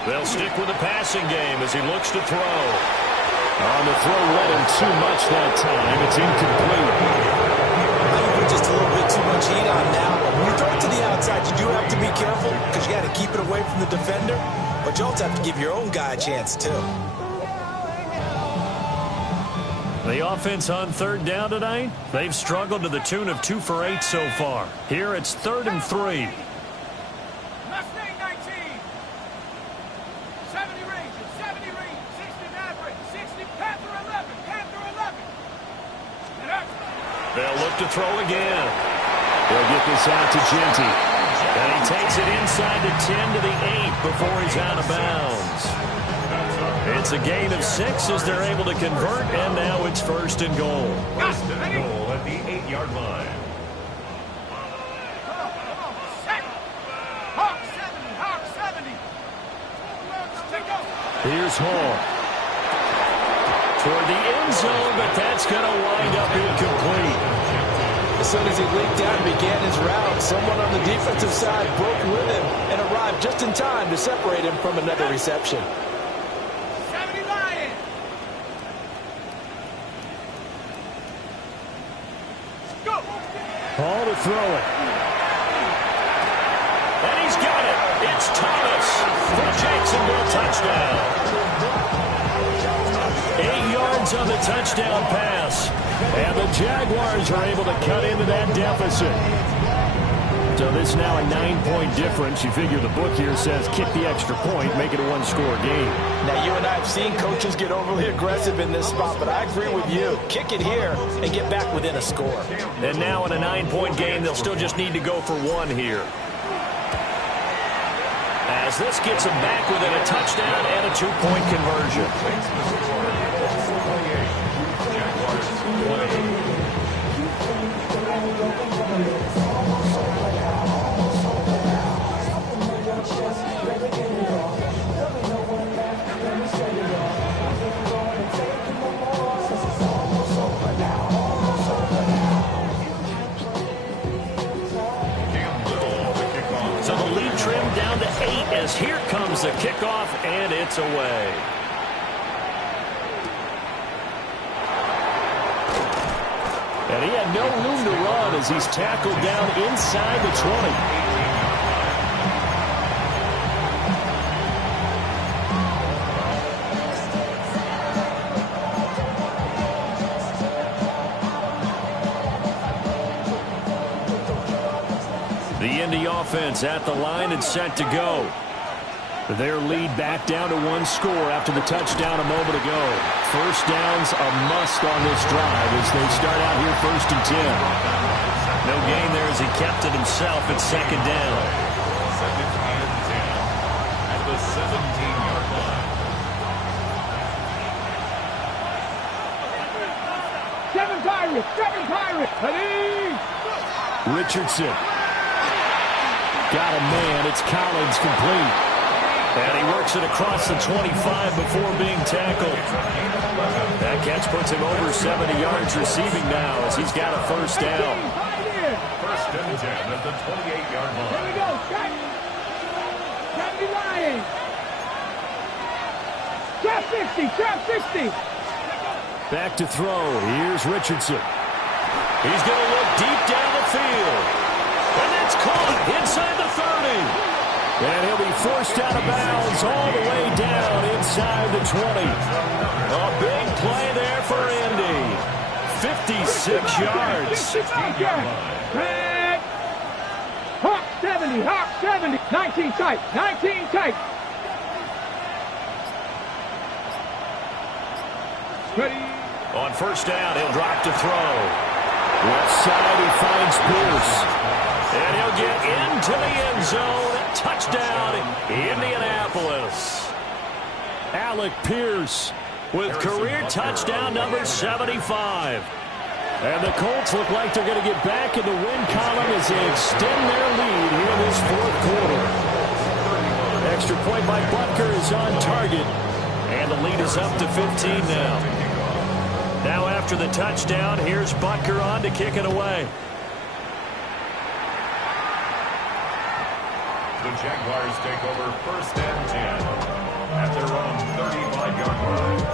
They'll stick with the passing game as he looks to throw. On the throw, led him too much that time. It's incomplete. I think we're just a little bit too much heat on now. When you throw it to the outside, you do have to be careful because you got to keep it away from the defender. But you also have to give your own guy a chance, too. The offense on third down tonight, they've struggled to the tune of 2 for 8 so far. Here it's 3rd and 3. Mustang 19. 70 Rangers, 70 Rangers, 60 Maverick, 60 Panther 11, Panther 11. And up. They'll look to throw again. They'll get this out to Genty. And he takes it inside the 10 to the 8 before he's out of bounds. It's a gain of 6 as they're able to convert, and now it's 1st and goal. First and goal at the 8-yard line. Come on, set. Hawk 70, Hawk 70. Take off. Here's Hall. Toward the end zone, but that's going to wind up incomplete. As soon as he leaped out and began his route, someone on the defensive side broke with him and arrived just in time to separate him from another reception. 70 Lions. Go. Hall to throw it. And he's got it. It's Thomas for Jacksonville touchdown. 8 yards on the touchdown pass. And the Jaguars are able to cut into that deficit. So this is now a 9-point difference. You figure the book here says kick the extra point, make it a 1-score game. Now, you and I have seen coaches get overly aggressive in this spot, but I agree with you. Kick it here and get back within a score. And now in a 9-point game, they'll still just need to go for 1 here. As this gets them back within a touchdown and a 2-point conversion. So the lead trimmed down to 8 as here comes the kickoff, and it's away. And he had no room to run as he's tackled down inside the 20. The Indy offense at the line and set to go. Their lead back down to 1 score after the touchdown a moment ago. First down's a must on this drive as they start out here 1st and 10. No gain there as he kept it himself at 2nd down. 2nd and 10 at the 17-yard line. 7 Pirates, 7 Pirates. Ready. Richardson. Got a man. It's Collins complete. And he works it across the 25 before being tackled. That catch puts him over 70 yards receiving now as he's got a 1st down. 1st and 10 at the 28-yard line. Here we go. 70 Lions. Trap 60, trap 60. Back to throw. Here's Richardson. He's going to look deep down the field. And it's caught inside the 30. And he'll be forced out of bounds all the way down inside the 20. A big play there for Indy. 56 yards. 16-yard line. Hawk 70, Hawk 70. 19 tight, 19 tight. Ready. On 1st down, he'll drop to throw. Left side, he finds Pierce. And he'll get into the end zone. Touchdown, Indianapolis. Alec Pierce with career touchdown number 75. And the Colts look like they're going to get back in the win column as they extend their lead here in this 4th quarter. Extra point by Butker is on target. And the lead is up to 15 now. Now after the touchdown, here's Butker on to kick it away. The Jaguars take over 1st and 10 at their own 35-yard line.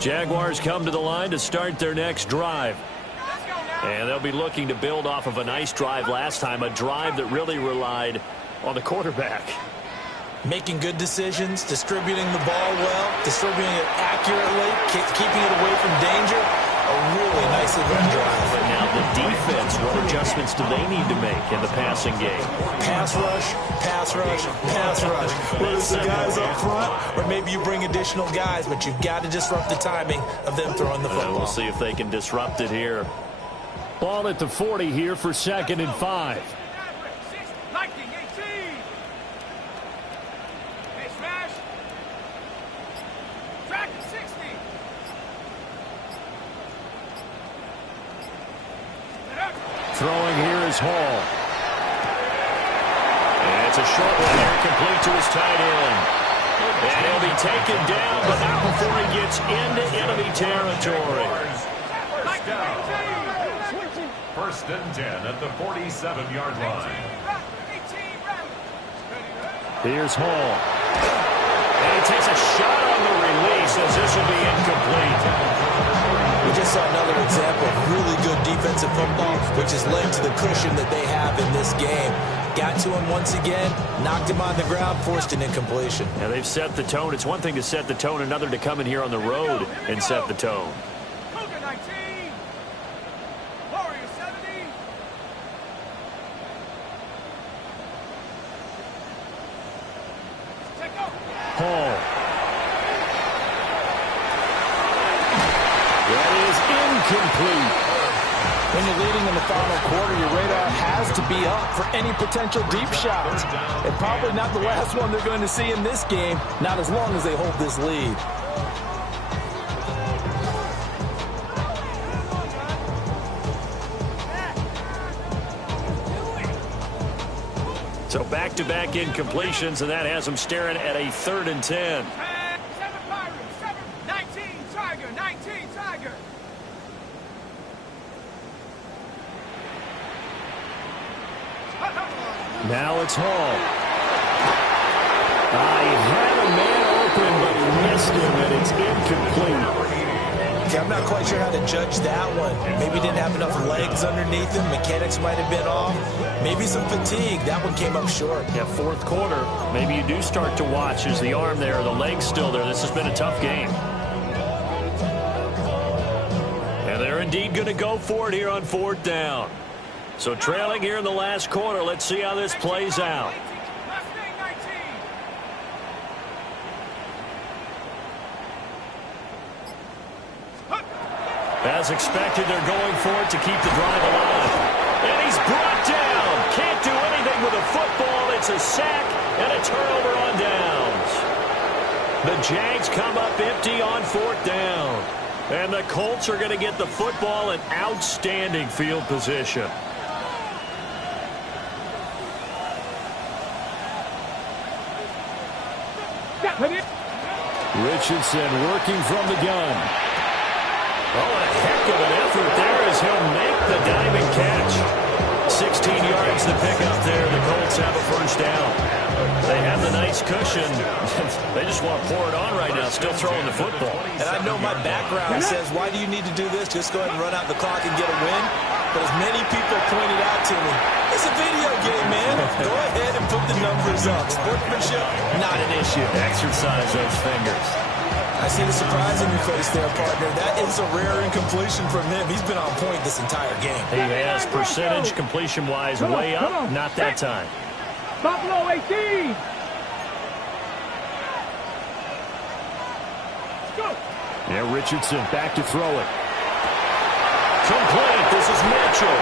Jaguars come to the line to start their next drive. Let's go now. And they'll be looking to build off of a nice drive last time, a drive that really relied on the quarterback. Making good decisions, distributing the ball well, distributing it accurately, keeping it away from danger. A really nicely run drive. But now the defense, what adjustments do they need to make in the passing game? Pass rush, pass rush, pass rush. Whether it's the guys up front or maybe you bring additional guys, but you've got to disrupt the timing of them throwing the football. We'll see if they can disrupt it here. Ball at the 40 here for 2nd and 5. Throwing here is Hall. And it's a short one here, complete to his tight end. And he'll be taken down, but not before he gets into enemy territory. First and 10 at the 47-yard line. Here's Hall. And he takes a shot on the release as this will be incomplete. We just saw another example of really good defensive football, which has led to the cushion that they have in this game. Got to him once again, knocked him on the ground, forced an incompletion. Now they've set the tone. It's one thing to set the tone, another to come in here on the road and set the tone. Hall. That is incomplete. When you're leading in the final quarter, your radar has to be up for any potential deep shots. And probably not the last one they're going to see in this game, not as long as they hold this lead. So back-to-back incompletions, and that has them staring at a 3rd and 10. 7 Pirates, 19 Tiger, 19 Tiger. Now it's Hall. I had a man open, but he missed him, and it's incomplete. Okay, I'm not quite sure how to judge that one. Maybe he didn't have enough legs underneath him. Mechanics might have been off. Maybe some fatigue. That one came up short. Yeah, 4th quarter. Maybe you do start to watch. Is the arm there, the leg's still there? This has been a tough game. And they're indeed going to go for it here on 4th down. So trailing here in the last quarter. Let's see how this plays out. As expected, they're going for it to keep the drive alive. And he's brought down. Can't do anything with a football. It's a sack and a turnover on downs. The Jags come up empty on 4th down. And the Colts are going to get the football in outstanding field position. Richardson working from the gun. Oh, and a heck of an effort there as he'll make the diving catch. 16 yards to pick up there. The Colts have a 1st down. They have the nice cushion. They just want to pour it on right now, still throwing the football. And I know my background says, why do you need to do this? Just go ahead and run out the clock and get a win. But as many people pointed out to me, it's a video game, man. Go ahead and put the numbers up. Sportsmanship, not an issue. Exercise those fingers. I see the surprise in your face there, partner. That is a rare incompletion from him. He's been on point this entire game. He has percentage completion-wise way up. Not that time. Buffalo 18. Go. Yeah, Richardson back to throw it. Complete. This is Mitchell.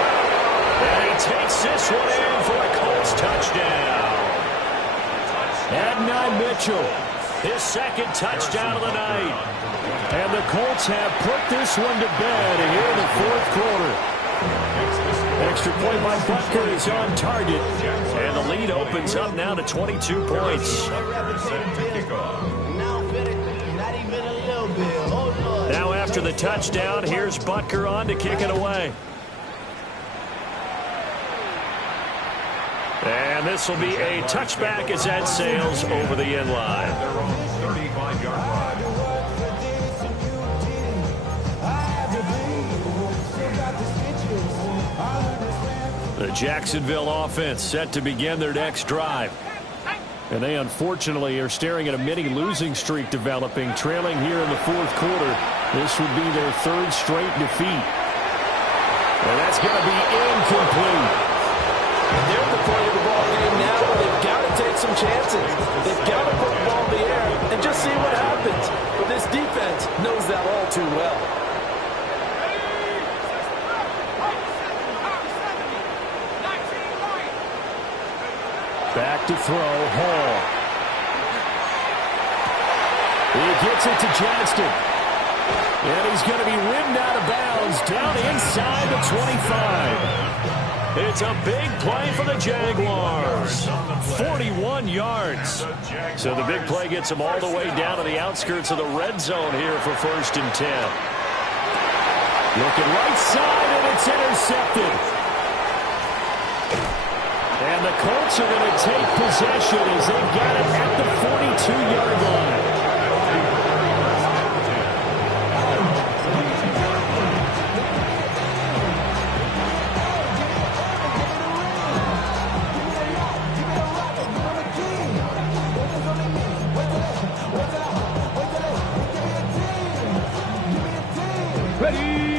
And he takes this one in for a Colts touchdown. At 9, Mitchell. His 2nd touchdown of the night. And the Colts have put this one to bed here in the 4th quarter. Extra point by Butker is on target. And the lead opens up now to 22 points. Now after the touchdown, here's Butker on to kick it away. And this will be a touchback as that sails over the end line. Their own 35-yard line. The Jacksonville offense set to begin their next drive. And they unfortunately are staring at a mini losing streak developing, trailing here in the fourth quarter. This would be their third straight defeat. And that's going to be incomplete. And they're at the point of the ball game now where they've got to take some chances. They've got to put the ball in the air and just see what happens. But this defense knows that all too well. Back to throw, Hall. He gets it to Johnston. And he's going to be ridden out of bounds down inside the 25. It's a big play for the Jaguars. 41 yards. So the big play gets them all the way down to the outskirts of the red zone here for 1st and 10. Looking right side, and it's intercepted. And the Colts are going to take possession as they've got it at the 42-yard line.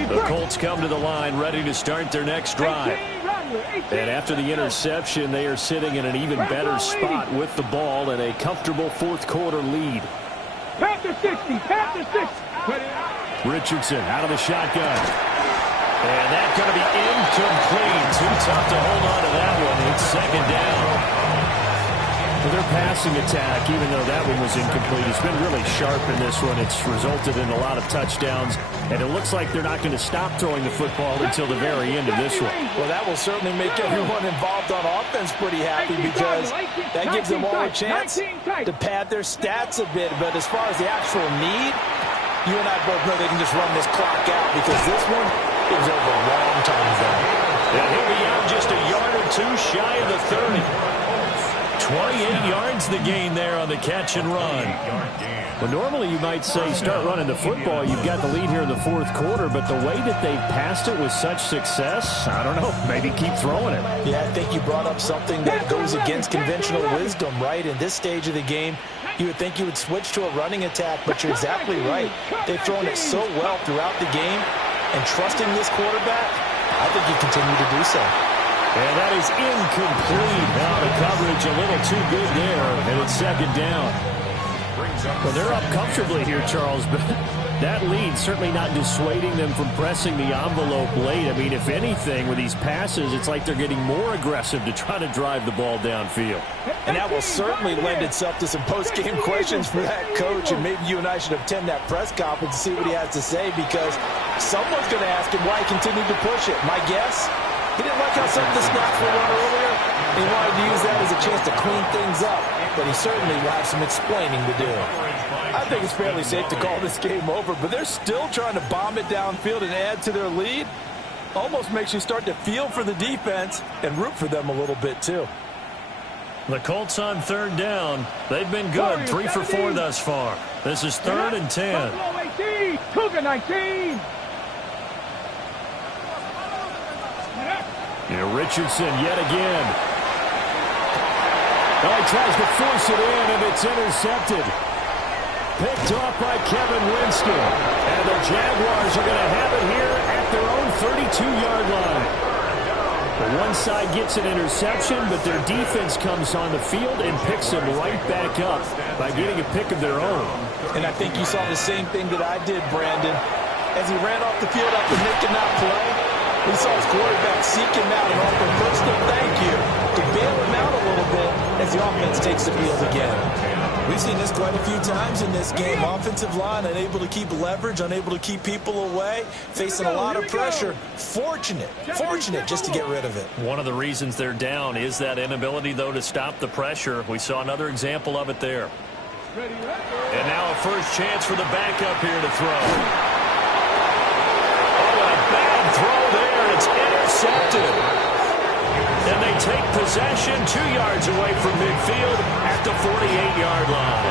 The Colts come to the line ready to start their next drive. And after the interception, they are sitting in an even better spot with the ball and a comfortable fourth quarter lead. Panther 60, Panther 60. Richardson out of the shotgun. And that's going to be incomplete. Too tough to hold on to that one. It's 2nd down. Their passing attack, even though that one was incomplete, has been really sharp in this one. It's resulted in a lot of touchdowns, and it looks like they're not going to stop throwing the football until the very end of this one. Well, that will certainly make everyone involved on offense pretty happy because that gives them all a chance to pad their stats a bit. But as far as the actual need, you and I both know they can just run this clock out because this one is over a long time ago. And he'll be out just a yard or two shy of the 30. 28 yards the gain there on the catch and run. Well, normally you might say start running the football. You've got the lead here in the fourth quarter, but the way that they've passed it with such success, I don't know, maybe keep throwing it. Yeah, I think you brought up something that goes against conventional wisdom, right? In this stage of the game, you would think you would switch to a running attack, but you're exactly right. They've thrown it so well throughout the game, and trusting this quarterback, I think you continue to do so. And that is incomplete. Now the coverage a little too good there, and it's 2nd down. Well, they're up comfortably here, Charles, but that lead certainly not dissuading them from pressing the envelope late. I mean, if anything, with these passes, it's like they're getting more aggressive to try to drive the ball downfield. And that will certainly lend itself to some post-game questions for that coach, and maybe you and I should attend that press conference to see what he has to say because someone's going to ask him why he continued to push it. My guess? He didn't like how some of the snaps were run earlier. He wanted to use that as a chance to clean things up, but he certainly will have some explaining to do. I think it's fairly safe to call this game over, but they're still trying to bomb it downfield and add to their lead. Almost makes you start to feel for the defense and root for them a little bit, too. The Colts on 3rd down. They've been good, 3 for 4 thus far. This is 3rd and 10. Cougar 19. Here, Richardson yet again. Oh, he tries to force it in, and it's intercepted. Picked off by Kevin Winston. And the Jaguars are going to have it here at their own 32-yard line. The one side gets an interception, but their defense comes on the field and picks them right back up by getting a pick of their own. And I think you saw the same thing that I did, Brandon. As he ran off the field after Nick could not play, he saw his quarterback seek him out and offer a personal thank you to bail him out a little bit as the offense takes the field again. We've seen this quite a few times in this game. Offensive line unable to keep leverage, unable to keep people away, facing a lot of pressure. Fortunate just to get rid of it. One of the reasons they're down is that inability, though, to stop the pressure. We saw another example of it there. And now a first chance for the backup here to throw. Bad throw there. It's intercepted. And they take possession 2 yards away from midfield at the 48-yard line.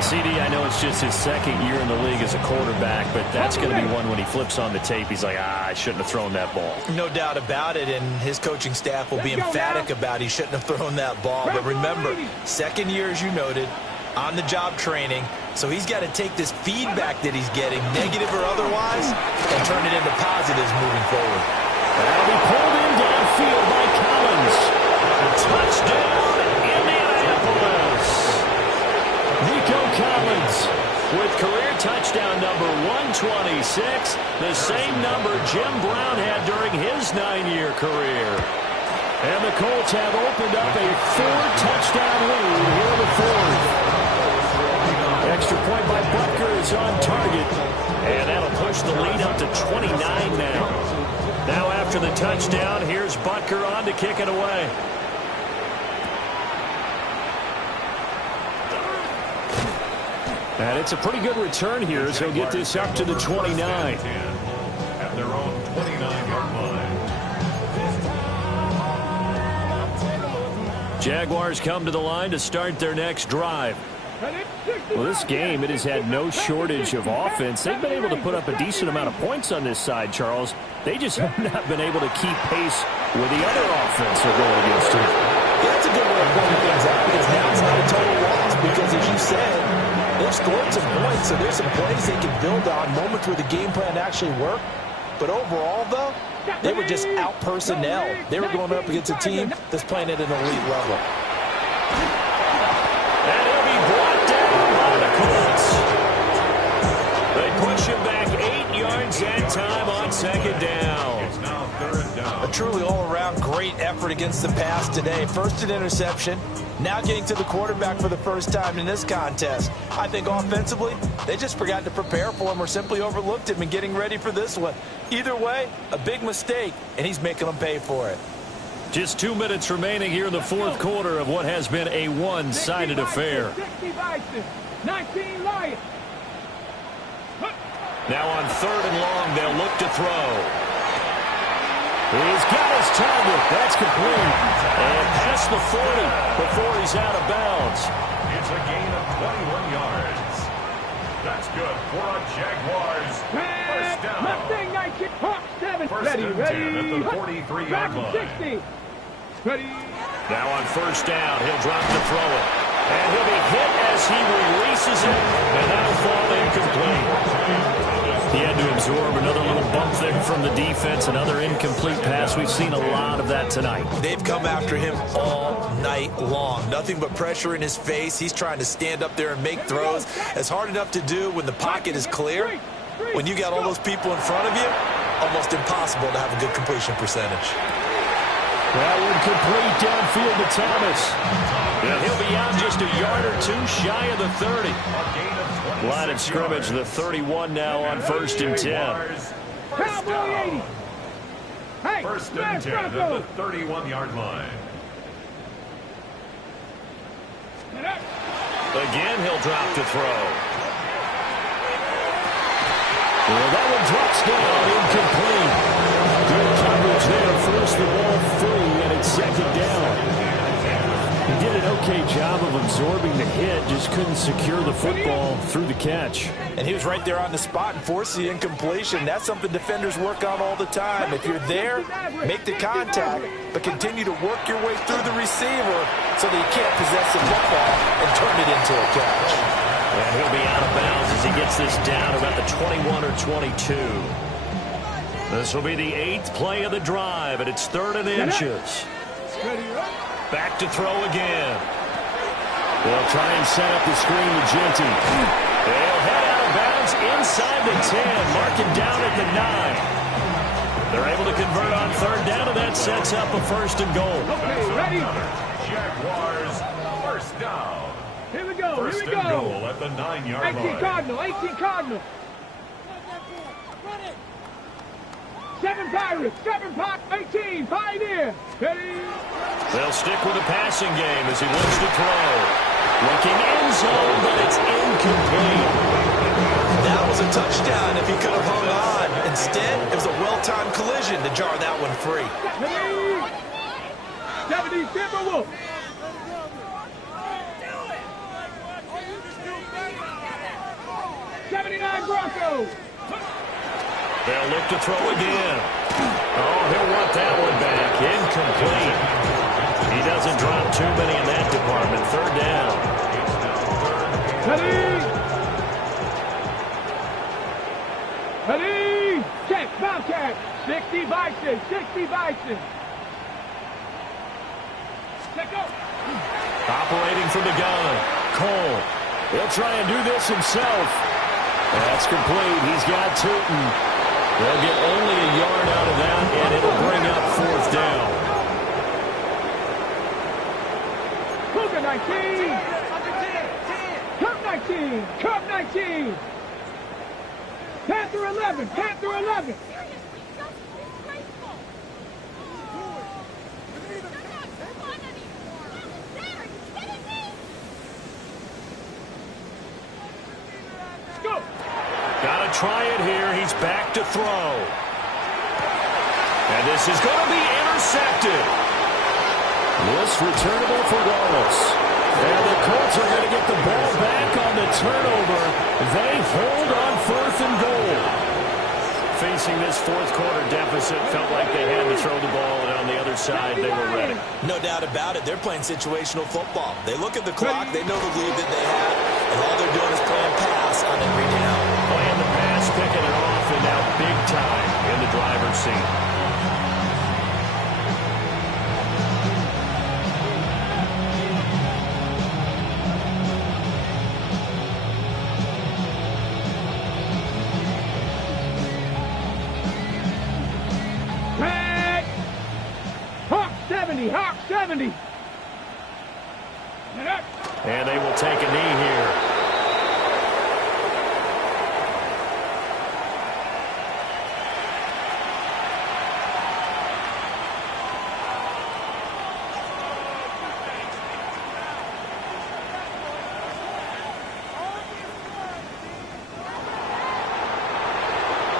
CD, I know it's just his second year in the league as a quarterback, but that's going to be one when he flips on the tape, he's like, I shouldn't have thrown that ball. No doubt about it, and his coaching staff will be emphatic about he shouldn't have thrown that ball. But remember, second year, as you noted, on-the-job training, so he's got to take this feedback that he's getting, negative or otherwise, and turn it into positives moving forward. That'll be pulled in downfield by Collins. Touchdown, Indianapolis. Nico Collins with career touchdown number 126, the same number Jim Brown had during his 9-year career. And the Colts have opened up a 4-touchdown lead here in the fourth. Extra point by Butker is on target, and that'll push the lead up to 29 now. Now after the touchdown, here's Butker on to kick it away. And it's a pretty good return here as he'll get this up to the 29. At their own 29-yard line. Jaguars come to the line to start their next drive. Well, this game, it has had no shortage of offense. They've been able to put up a decent amount of points on this side, Charles. They just have not been able to keep pace with the other offense they're going against them. Yeah, that's a good way of pointing things out, because now it's not a total loss, because as you said, they've scored some points, so there's some plays they can build on, moments where the game plan actually worked. But overall, though, they were just out personnel. They were going up against a team that's playing at an elite level. And he'll be brought down by the Colts. They push him back 8 yards that time on second down. It's now third down. A truly all-around great effort against the pass today. First an interception, now getting to the quarterback for the first time in this contest. I think offensively, they just forgot to prepare for him or simply overlooked him in getting ready for this one. Either way, a big mistake, and he's making them pay for it. Just 2 minutes remaining here in the fourth quarter of what has been a one-sided affair. Now on third and long, they'll look to throw. He's got his target. That's complete. And past the 40 before he's out of bounds. It's a gain of 21 yards. That's good for a Jaguars first down. First and 10 at the 43-yard line. Now on first down, he'll drop to throw it. And he'll be hit as he releases it. And that'll fall incomplete. He had to absorb another little bump there from the defense, another incomplete pass. We've seen a lot of that tonight. They've come after him all night long. Nothing but pressure in his face. He's trying to stand up there and make throws. It's hard enough to do when the pocket is clear. When you got all those people in front of you, almost impossible to have a good completion percentage. That one complete downfield to Thomas. And he'll be out just a yard or two shy of the 30. Line of scrimmage, the 31 now on first and 10. First down. First and 10 at the 31-yard line. Again, he'll drop to throw. Well, that one drops down, incomplete. Good coverage there, forced the ball free, and it's second down. He did an okay job of absorbing the hit, just couldn't secure the football through the catch. And he was right there on the spot and forced the incompletion. That's something defenders work on all the time. If you're there, make the contact, but continue to work your way through the receiver so that you can't possess the football and turn it into a catch. And he'll be out of bounds as he gets this down about the 21 or 22. This will be the 8th play of the drive, and it's 3rd and inches. Back to throw again. They'll try and set up the screen to Genty. They'll head out of bounds inside the 10, marking down at the 9. They're able to convert on 3rd down, and that sets up a 1st and goal. Okay, ready? Jaguars first down. Here we go, First here we and go. goal at the 9-yard 18 line. Cardinal, 18 Cardinal. 7 Pirates, 18, Pioneer. Ready? They'll stick with the passing game as he looks to throw. Looking end zone, but it's incomplete. That was a touchdown if he could have hung on. Instead, it was a well-timed collision to jar that one free. 70 Timberwolves. go. They'll look to throw again. Oh, he'll want that one back. Incomplete. He doesn't drop too many in that department. Third down. Ready. Check. Bobcat. 60 Bison. 60 Bison. Check go. Operating from the gun. Cole. He'll try and do this himself. That's complete. He's got Tootin. They'll get only a yard out of that, and it'll bring up fourth down. Cougar 19. Cup 19. Cup 19. Panther 11. Panther 11. Got to try it here. He's back to throw. And this is going to be intercepted. This returnable for Wallace. And the Colts are going to get the ball back on the turnover. They hold on fourth and goal. Facing this fourth quarter deficit, felt like they had to throw the ball, and on the other side, they were ready. No doubt about it. They're playing situational football. They look at the clock. They know the lead that they have, and all they're doing is playing pass on every down. Playing the pass, picking it off, and now big time in the driver's seat. Hawk 70. And they will take a knee here.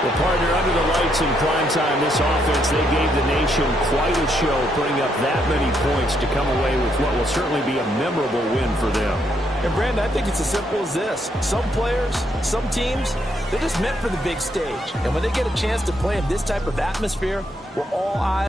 Well, partner, under the lights in prime time, this offense, they gave the nation quite a show, putting up that many points to come away with what will certainly be a memorable win for them. And, Brandon, I think it's as simple as this. Some players, some teams, they're just meant for the big stage. And when they get a chance to play in this type of atmosphere, we're all eyes